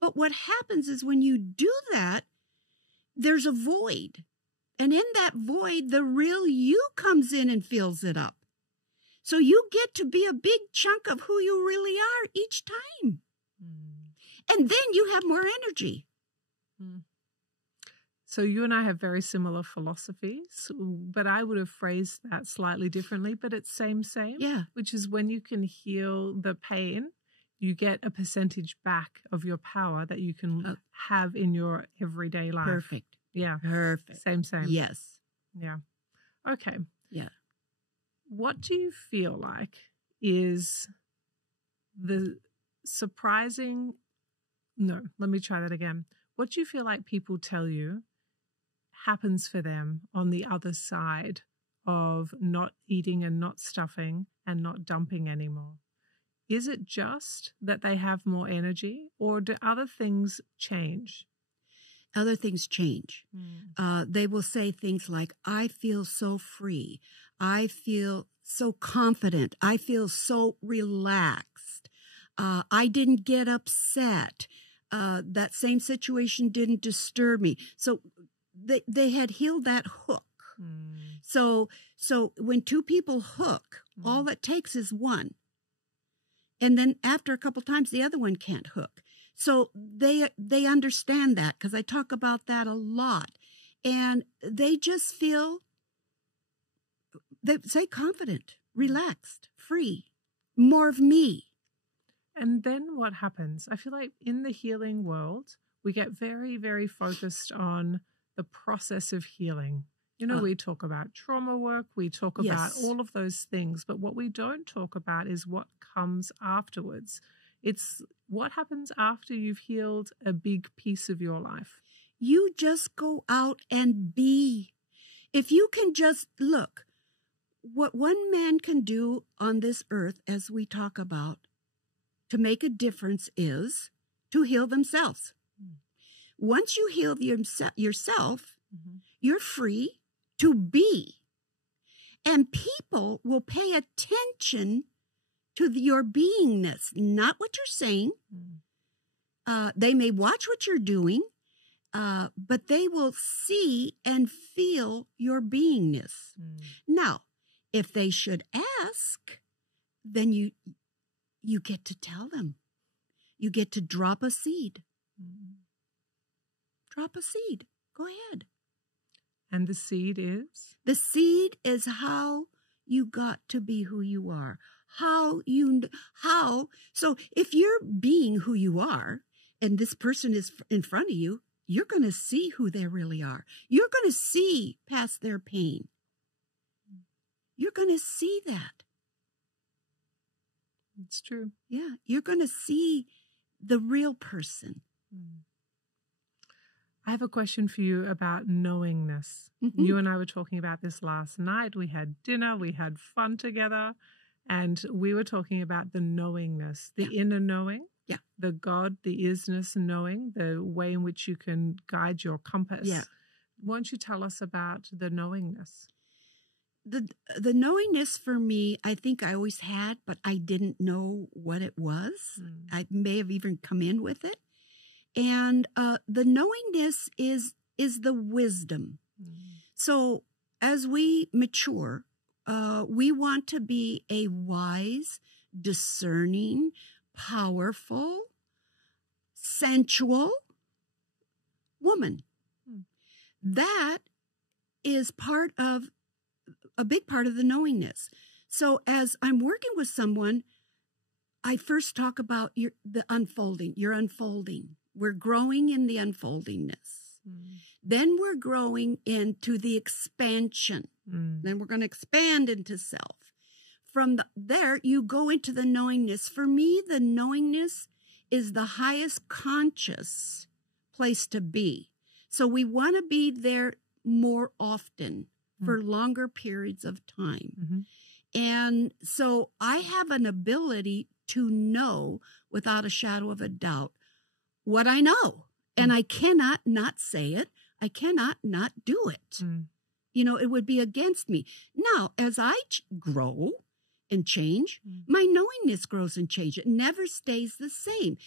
But what happens is when you do that, there's a void. And in that void, the real you comes in and fills it up. So you get to be a big chunk of who you really are each time. And then you have more energy. So you and I have very similar philosophies, but I would have phrased that slightly differently, but it's same. Yeah. Which is when you can heal the pain, you get a percentage back of your power that you can have in your everyday life. Perfect. Yeah. Perfect. Same. Yes. Yeah. Okay. Yeah. What do you feel like is the surprising... No, let me try that again. What do you feel like people tell you happens for them on the other side of not eating and not stuffing and not dumping anymore? Is it just that they have more energy, or do other things change? Other things change. They will say things like, I feel so free. I feel so confident. I feel so relaxed. I didn't get upset. That same situation didn't disturb me. So they had healed that hook. So when two people hook, all that takes is one. And then after a couple times, the other one can't hook. So they understand that, because I talk about that a lot. And they just feel, they say confident, relaxed, free, more of me. And then what happens? I feel like in the healing world, we get very, very focused on the process of healing. You know, we talk about trauma work, we talk about all of those things, but what we don't talk about is what comes afterwards. It's what happens after you've healed a big piece of your life. You just go out and be. If you can just look, what one man can do on this earth, as we talk about, to make a difference is to heal themselves. Once you heal yourself, you're free to be. And people will pay attention to your beingness, not what you're saying. They may watch what you're doing. but they will see and feel your beingness. Now, if they should ask, then you get to tell them. You get to drop a seed. Drop a seed. Go ahead. And the seed is? The seed is how you got to be who you are. So if you're being who you are, and this person is in front of you, you're going to see who they really are. You're going to see past their pain. You're going to see that. It's true. Yeah, you're going to see the real person. I have a question for you about knowingness. You and I were talking about this last night. We had dinner, we had fun together, and we were talking about the knowingness, the inner knowing, the God, the isness knowing, the way in which you can guide your compass. Yeah. Won't you tell us about the knowingness? The knowingness for me, I think I always had, but I didn't know what it was. I may have even come in with it. And the knowingness is the wisdom. So as we mature, we want to be a wise, discerning, powerful, sensual woman. That is a big part of the knowingness. So as I'm working with someone, I first talk about the unfolding. You're unfolding. We're growing in the unfoldingness. Then we're growing into the expansion. Then we're going to expand into self. From there, you go into the knowingness. For me, the knowingness is the highest conscious place to be. So we want to be there more often for longer periods of time. And so I have an ability to know without a shadow of a doubt what I know. And I cannot not say it. I cannot not do it. You know, it would be against me. Now, as I grow and change, my knowingness grows and changes. It never stays the same.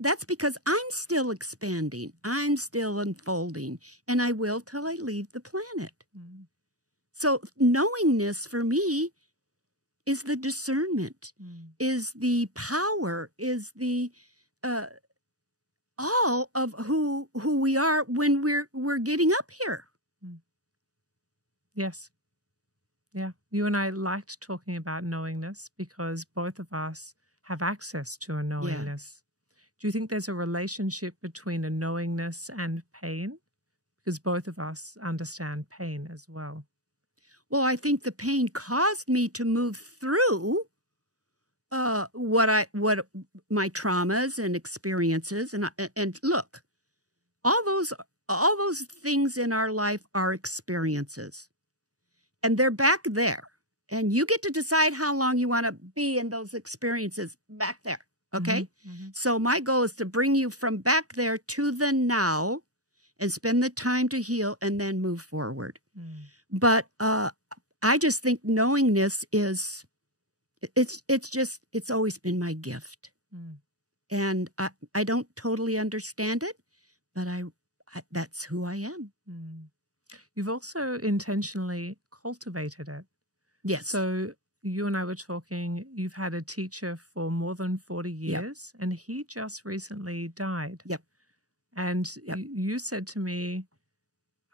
That's because I'm still expanding. I'm still unfolding. And I will till I leave the planet. So knowingness for me is the discernment, is the power, is the all of who we are when we're getting up here. Yes. Yeah. You and I liked talking about knowingness because both of us have access to a knowingness. Do you think there's a relationship between a knowingness and pain? Because both of us understand pain as well. Well, I think the pain caused me to move through what my traumas and experiences, and look, all those things in our life are experiences, and they're back there, and you get to decide how long you want to be in those experiences back there. Okay, so my goal is to bring you from back there to the now, and spend the time to heal, and then move forward. But I just think knowingness is. It's always been my gift. And I don't totally understand it, but I that's who I am. You've also intentionally cultivated it. Yes. So you and I were talking, you've had a teacher for more than 40 years, and he just recently died. Yep. And you said to me,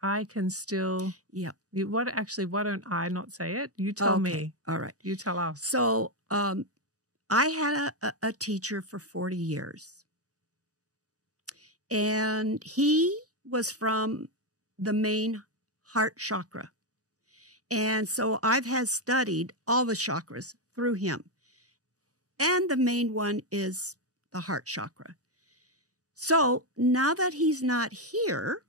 I can still. Yeah. Why don't I not say it? You tell me. All right. You tell us. So, I had a teacher for 40 years, and he was from the main heart chakra, and so I've studied all the chakras through him, and the main one is the heart chakra. So now that he's not here,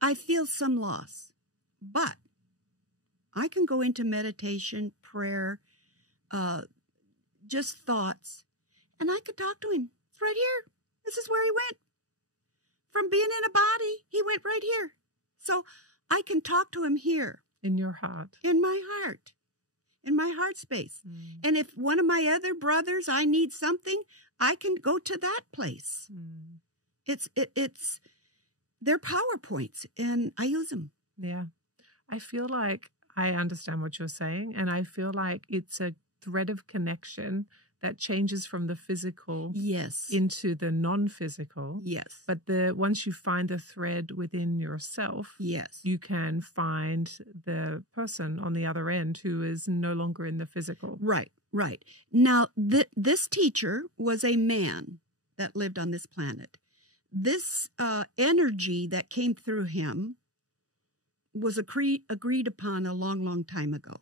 I feel some loss, but I can go into meditation, prayer, just thoughts, and I could talk to him. It's right here. This is where he went. From being in a body, he went right here. So I can talk to him here. In your heart. In my heart. In my heart space. And if one of my other brothers, I need something, I can go to that place. they're PowerPoints, and I use them. Yeah. I feel like I understand what you're saying, and I feel like it's a thread of connection that changes from the physical into the non-physical. Yes. But once you find the thread within yourself, you can find the person on the other end who is no longer in the physical. Right, right. Now, this teacher was a man that lived on this planet. This energy that came through him was agreed upon a long, long time ago.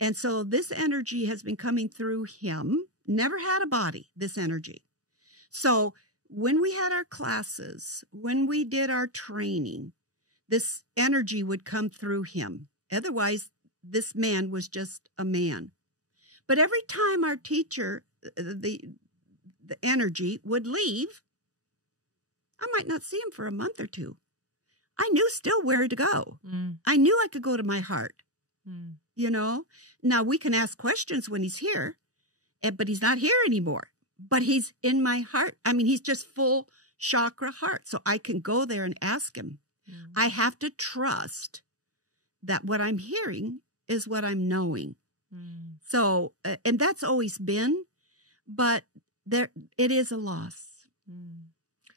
And so this energy has been coming through him. Never had a body, this energy. So when we had our classes, when we did our training, this energy would come through him. Otherwise, this man was just a man. But every time our teacher, the energy would leave, I might not see him for a month or two. I knew still where to go. I knew I could go to my heart. You know, now we can ask questions when he's here, but he's not here anymore. But he's in my heart. I mean, he's just full chakra heart. So I can go there and ask him. I have to trust that what I'm hearing is what I'm knowing. So, and that's always been, but it is a loss.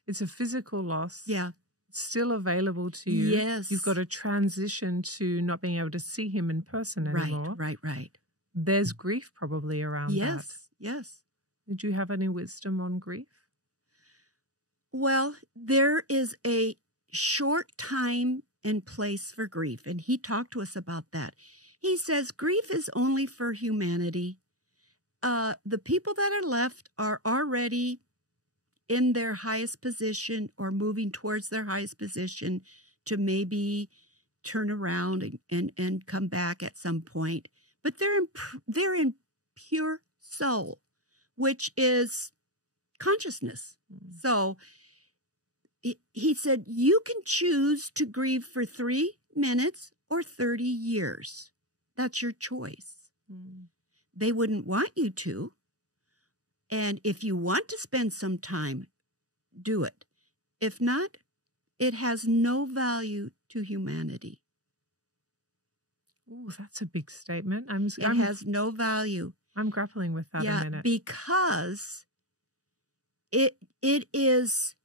It's a physical loss. Yeah. Still available to you. Yes. You've got to transition to not being able to see him in person anymore. Right. There's grief probably around that. Yes. Did you have any wisdom on grief? Well, there is a short time and place for grief, and he talked to us about that. He says grief is only for humanity. The people that are left are already in their highest position or moving towards their highest position to maybe turn around and come back at some point. But they're in pure soul, which is consciousness. So he said, you can choose to grieve for 3 minutes or 30 years. That's your choice. They wouldn't want you to. And if you want to spend some time, do it. If not, it has no value to humanity. Oh, that's a big statement. It has no value. I'm grappling with that a minute. Because it is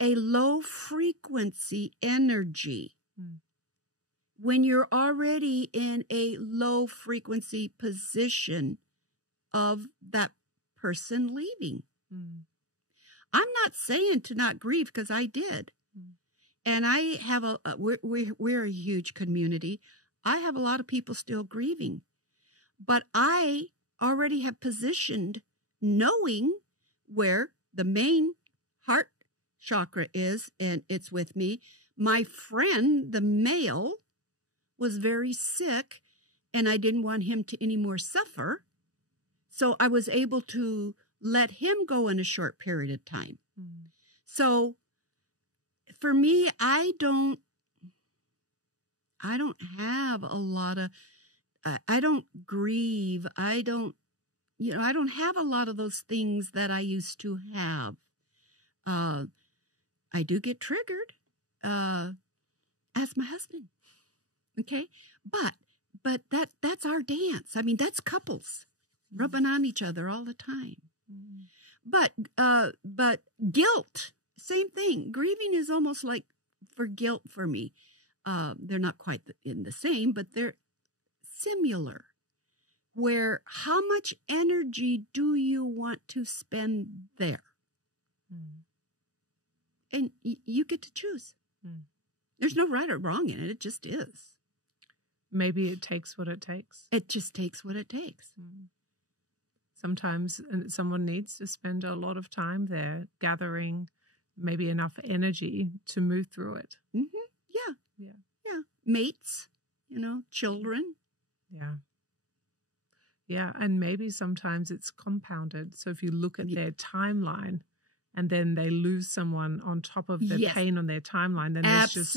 a low frequency energy. When you're already in a low frequency position of that person leaving. I'm not saying to not grieve, because I did. And I have we're a huge community. I have a lot of people still grieving. But I already have positioned, knowing where the main heart chakra is, and it's with me. My friend, the male, was very sick, and I didn't want him to any more suffer. So I was able to let him go in a short period of time. So for me, I don't have a lot of, I don't grieve. I don't have a lot of those things that I used to have. I do get triggered. Ask my husband. Okay. But that's our dance. I mean, that's couples rubbing on each other all the time. But guilt, same thing. Grieving is almost like for guilt for me. They're not quite in the same, but they're similar. Where how much energy do you want to spend there? And you get to choose. There's no right or wrong in it. It just is. Maybe it takes what it takes. It just takes what it takes. Sometimes someone needs to spend a lot of time there gathering maybe enough energy to move through it. Yeah. Mates, children. Yeah, and maybe sometimes it's compounded. So if you look at their timeline and then they lose someone on top of the pain on their timeline, then there's just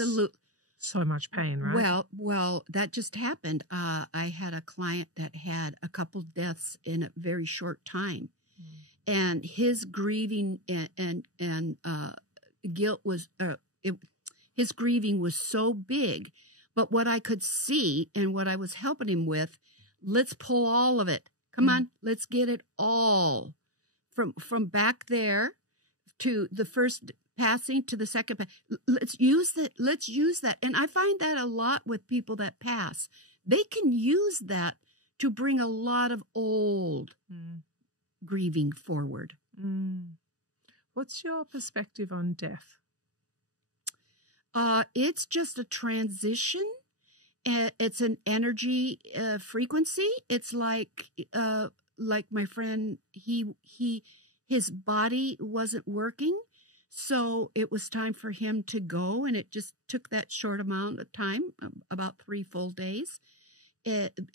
so much pain, right? Well, that just happened. I had a client that had a couple deaths in a very short time. And his grieving and guilt was, his grieving was so big. But what I could see and what I was helping him with, let's pull all of it. Come on, let's get it all. From back there to the first passing to the second. Let's use that. Let's use that. And I find that a lot with people that pass. They can use that to bring a lot of old grieving forward. What's your perspective on death? It's just a transition. It's an energy frequency. It's like my friend, his body wasn't working, so it was time for him to go, and it just took that short amount of time, about 3 full days,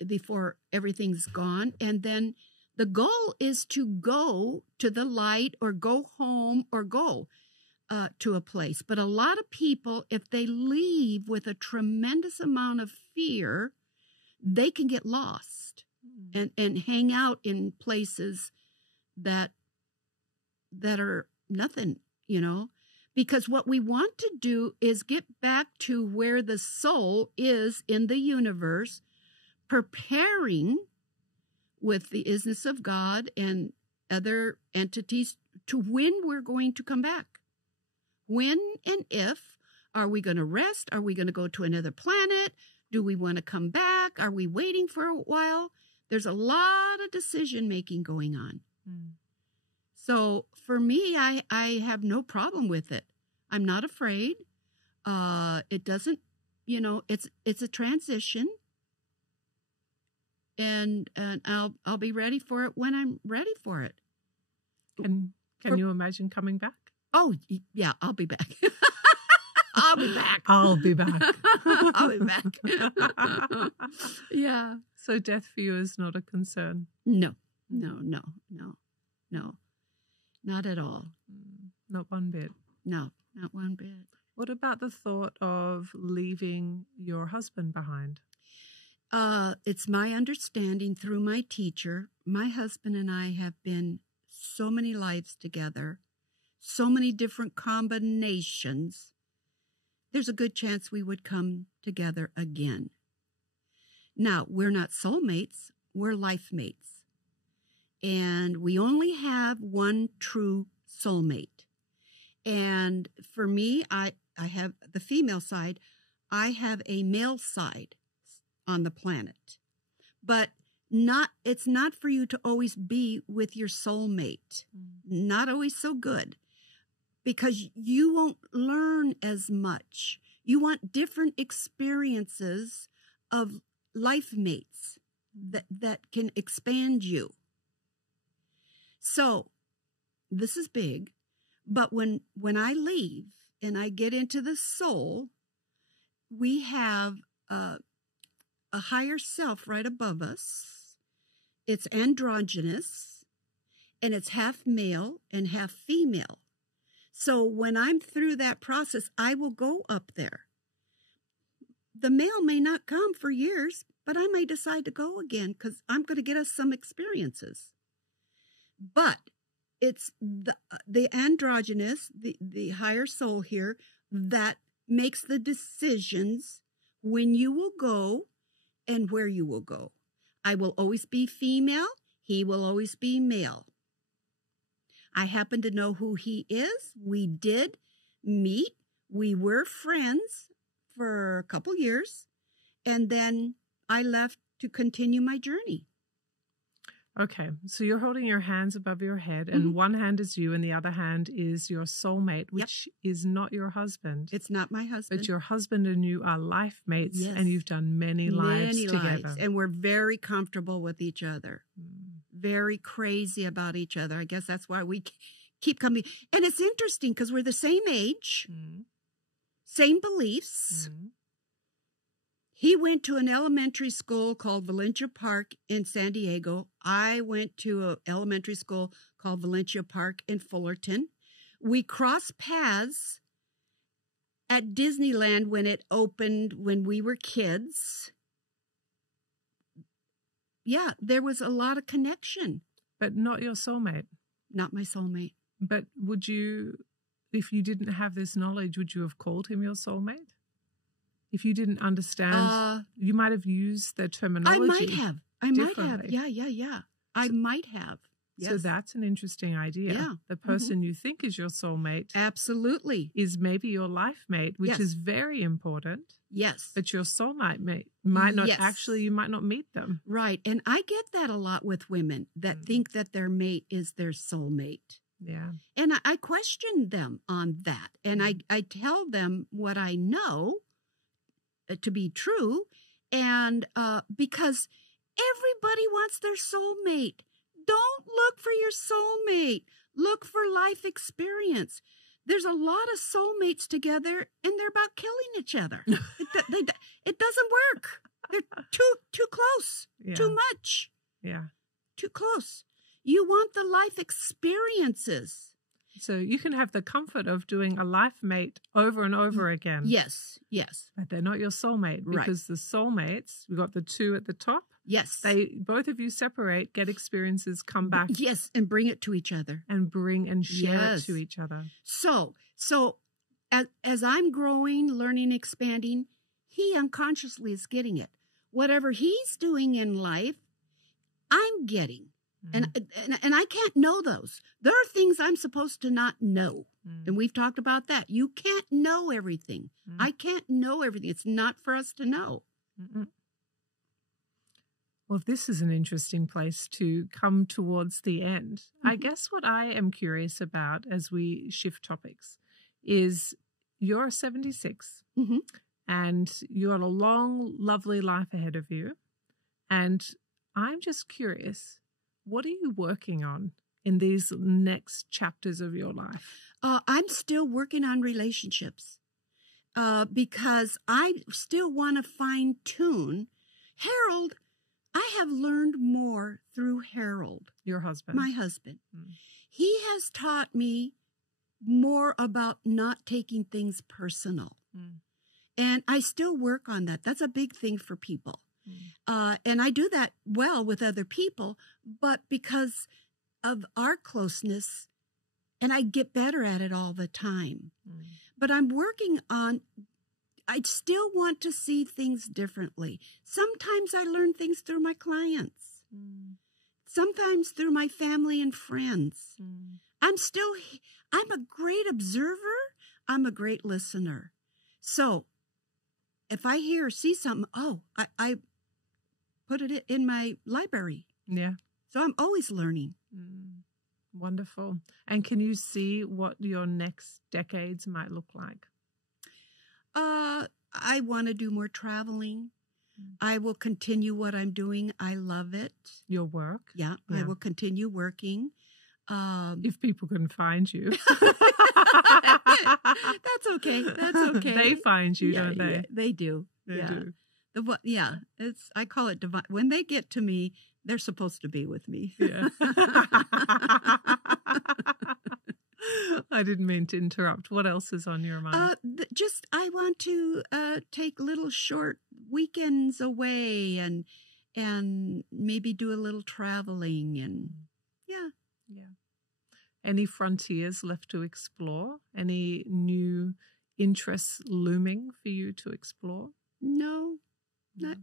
before everything's gone. And then the goal is to go to the light or go home or go to a place. But a lot of people, if they leave with a tremendous amount of fear, they can get lost and hang out in places that are nothing, because what we want to do is get back to where the soul is in the universe, preparing with the isness of God and other entities to when we're going to come back. When and if. Are we going to rest? Are we going to go to another planet? Do we want to come back? Are we waiting for a while? There's a lot of decision-making going on. So for me, I have no problem with it. I'm not afraid. It doesn't, it's a transition. And I'll be ready for it when I'm ready for it. And can you imagine coming back? Oh, yeah, I'll be back. I'll be back. I'll be back. I'll be back. Yeah. So death for you is not a concern? No. Not at all. Not one bit? No, not one bit. What about the thought of leaving your husband behind? It's my understanding through my teacher, my husband and I have been so many lives together, so many different combinations. There's a good chance we would come together again. Now, we're not soulmates, we're life mates. And we only have one true soulmate. And for me, I have the female side, I have a male side on the planet. But it's not for you to always be with your soulmate. Not always so good. Because you won't learn as much. You want different experiences of life mates that can expand you. So, this is big, but when I leave and I get into the soul, we have a higher self right above us. It's androgynous, and it's half male and half female. So when I'm through that process, I will go up there. The male may not come for years, but I may decide to go again because I'm going to get us some experiences. But it's the androgynous, the higher soul here, that makes the decisions when you will go and where you will go. I will always be female. He will always be male. I happen to know who he is. We did meet. We were friends for a couple years. And then I left to continue my journey. Okay, so you're holding your hands above your head, and one hand is you and the other hand is your soulmate, which is not your husband. It's not my husband. But your husband and you are life mates, and you've done many lives together. And we're very comfortable with each other. Very crazy about each other. I guess that's why we keep coming. And it's interesting because we're the same age, same beliefs. He went to an elementary school called Valencia Park in San Diego. I went to an elementary school called Valencia Park in Fullerton. We crossed paths at Disneyland when it opened when we were kids. Yeah, there was a lot of connection. But not your soulmate. Not my soulmate. But if you didn't have this knowledge, would you have called him your soulmate? If you didn't understand, you might have used the terminology. I might have. Yeah. I might have. Yes. So that's an interesting idea. Yeah. The person you think is your soulmate absolutely is maybe your life mate, which is very important. Yes. But your soulmate mate might not actually, you might not meet them. Right. And I get that a lot with women that think that their mate is their soulmate. Yeah. And I question them on that. And I tell them what I know to be true. And because everybody wants their soulmate. Don't look for your soulmate. Look for life experience. There's a lot of soulmates together, and they're about killing each other. It doesn't work. They're too close, too much. Yeah, too close. You want the life experiences. So you can have the comfort of doing a life mate over and over again. Yes. But they're not your soulmate because the soulmates, we've got the two at the top. Yes. Both of you separate, get experiences, come back. Yes, and bring it to each other. And bring and share it to each other. So as I'm growing, learning, expanding, he unconsciously is getting it. Whatever he's doing in life, I'm getting. And I can't know those. There are things I'm supposed to not know. And we've talked about that. You can't know everything. I can't know everything. It's not for us to know. Well, this is an interesting place to come towards the end. I guess what I am curious about as we shift topics is you're 76 and you got a long, lovely life ahead of you. And I'm just curious, what are you working on in these next chapters of your life? I'm still working on relationships because I still want to fine-tune. Harold, I have learned more through Harold. Your husband. My husband. He has taught me more about not taking things personal. And I still work on that. That's a big thing for people. And I do that well with other people, but because of our closeness, and I get better at it all the time. But I'm working on, I still want to see things differently. Sometimes I learn things through my clients. Sometimes through my family and friends. I'm a great observer. I'm a great listener. So if I hear or see something, I put it in my library. Yeah. So I'm always learning. Wonderful. And can you see what your next decades might look like? I want to do more traveling. I will continue what I'm doing. I love it. Your work? Yeah. I will continue working. If people can find you. That's okay. That's okay. They find you, don't they? Yeah, they do. They do. I call it divine. When they get to me, they're supposed to be with me. Yeah. I didn't mean to interrupt. What else is on your mind? I want to take little short weekends away and maybe do a little traveling and Yeah. Any frontiers left to explore? Any new interests looming for you to explore? No. Not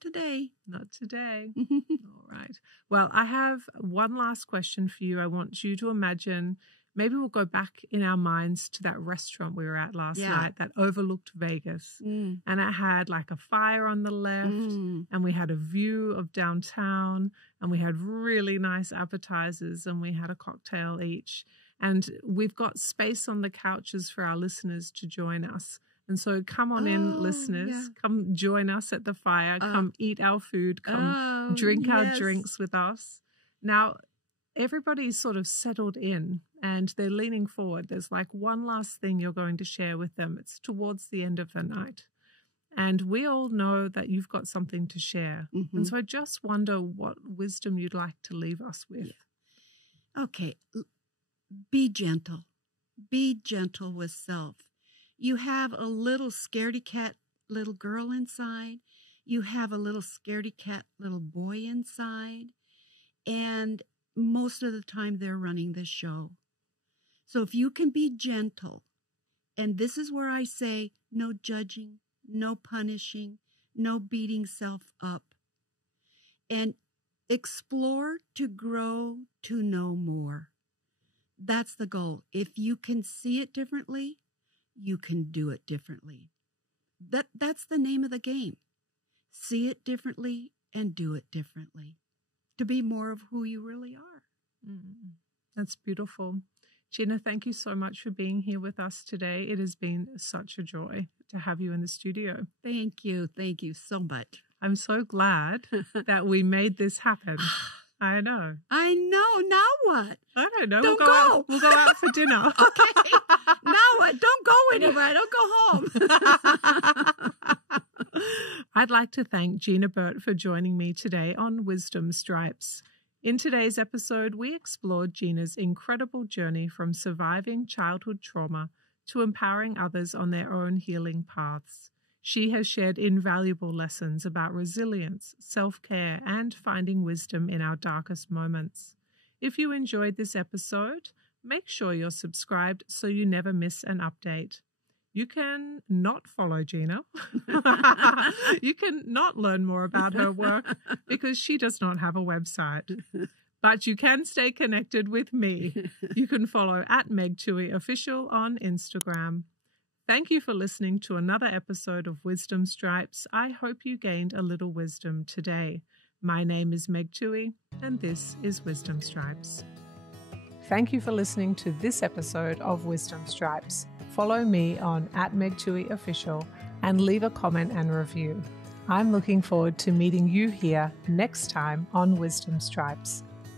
today. Not today. All right. Well, I have one last question for you. I want you to imagine, maybe we'll go back in our minds to that restaurant we were at last night that overlooked Vegas. And it had like a fire on the left and we had a view of downtown and we had really nice appetizers and we had a cocktail each. And we've got space on the couches for our listeners to join us. And so come on in, listeners. Come join us at the fire. Come eat our food. Come drink our drinks with us. Now, everybody's sort of settled in and they're leaning forward. There's like one last thing you're going to share with them. It's towards the end of the night. And we all know that you've got something to share. And so I just wonder what wisdom you'd like to leave us with. Okay. Be gentle. Be gentle with self. You have a little scaredy cat little girl inside. You have a little scaredy cat little boy inside. And most of the time they're running the show. So if you can be gentle, and this is where I say no judging, no punishing, no beating self up, and explore to grow to know more. That's the goal. If you can see it differently, you can do it differently. That's the name of the game. See it differently and do it differently to be more of who you really are. That's beautiful. Gina, thank you so much for being here with us today. It has been such a joy to have you in the studio. Thank you. Thank you so much. I'm so glad that we made this happen. I know. I know. Now what? I don't know. Don't We'll go out for dinner. Okay. Now what? Don't go anywhere. Don't go home. I'd like to thank Gina Burt for joining me today on Wisdom Stripes. In today's episode, we explored Gina's incredible journey from surviving childhood trauma to empowering others on their own healing paths. She has shared invaluable lessons about resilience, self-care, and finding wisdom in our darkest moments. If you enjoyed this episode, make sure you're subscribed so you never miss an update. You can not follow Gina. You can not learn more about her work because she does not have a website. But you can stay connected with me. You can follow @Meg Tuohey Official on Instagram. Thank you for listening to another episode of Wisdom Stripes. I hope you gained a little wisdom today. My name is Meg Tuohey, and this is Wisdom Stripes. Thank you for listening to this episode of Wisdom Stripes. Follow me on @Meg Tuohey Official and leave a comment and review. I'm looking forward to meeting you here next time on Wisdom Stripes.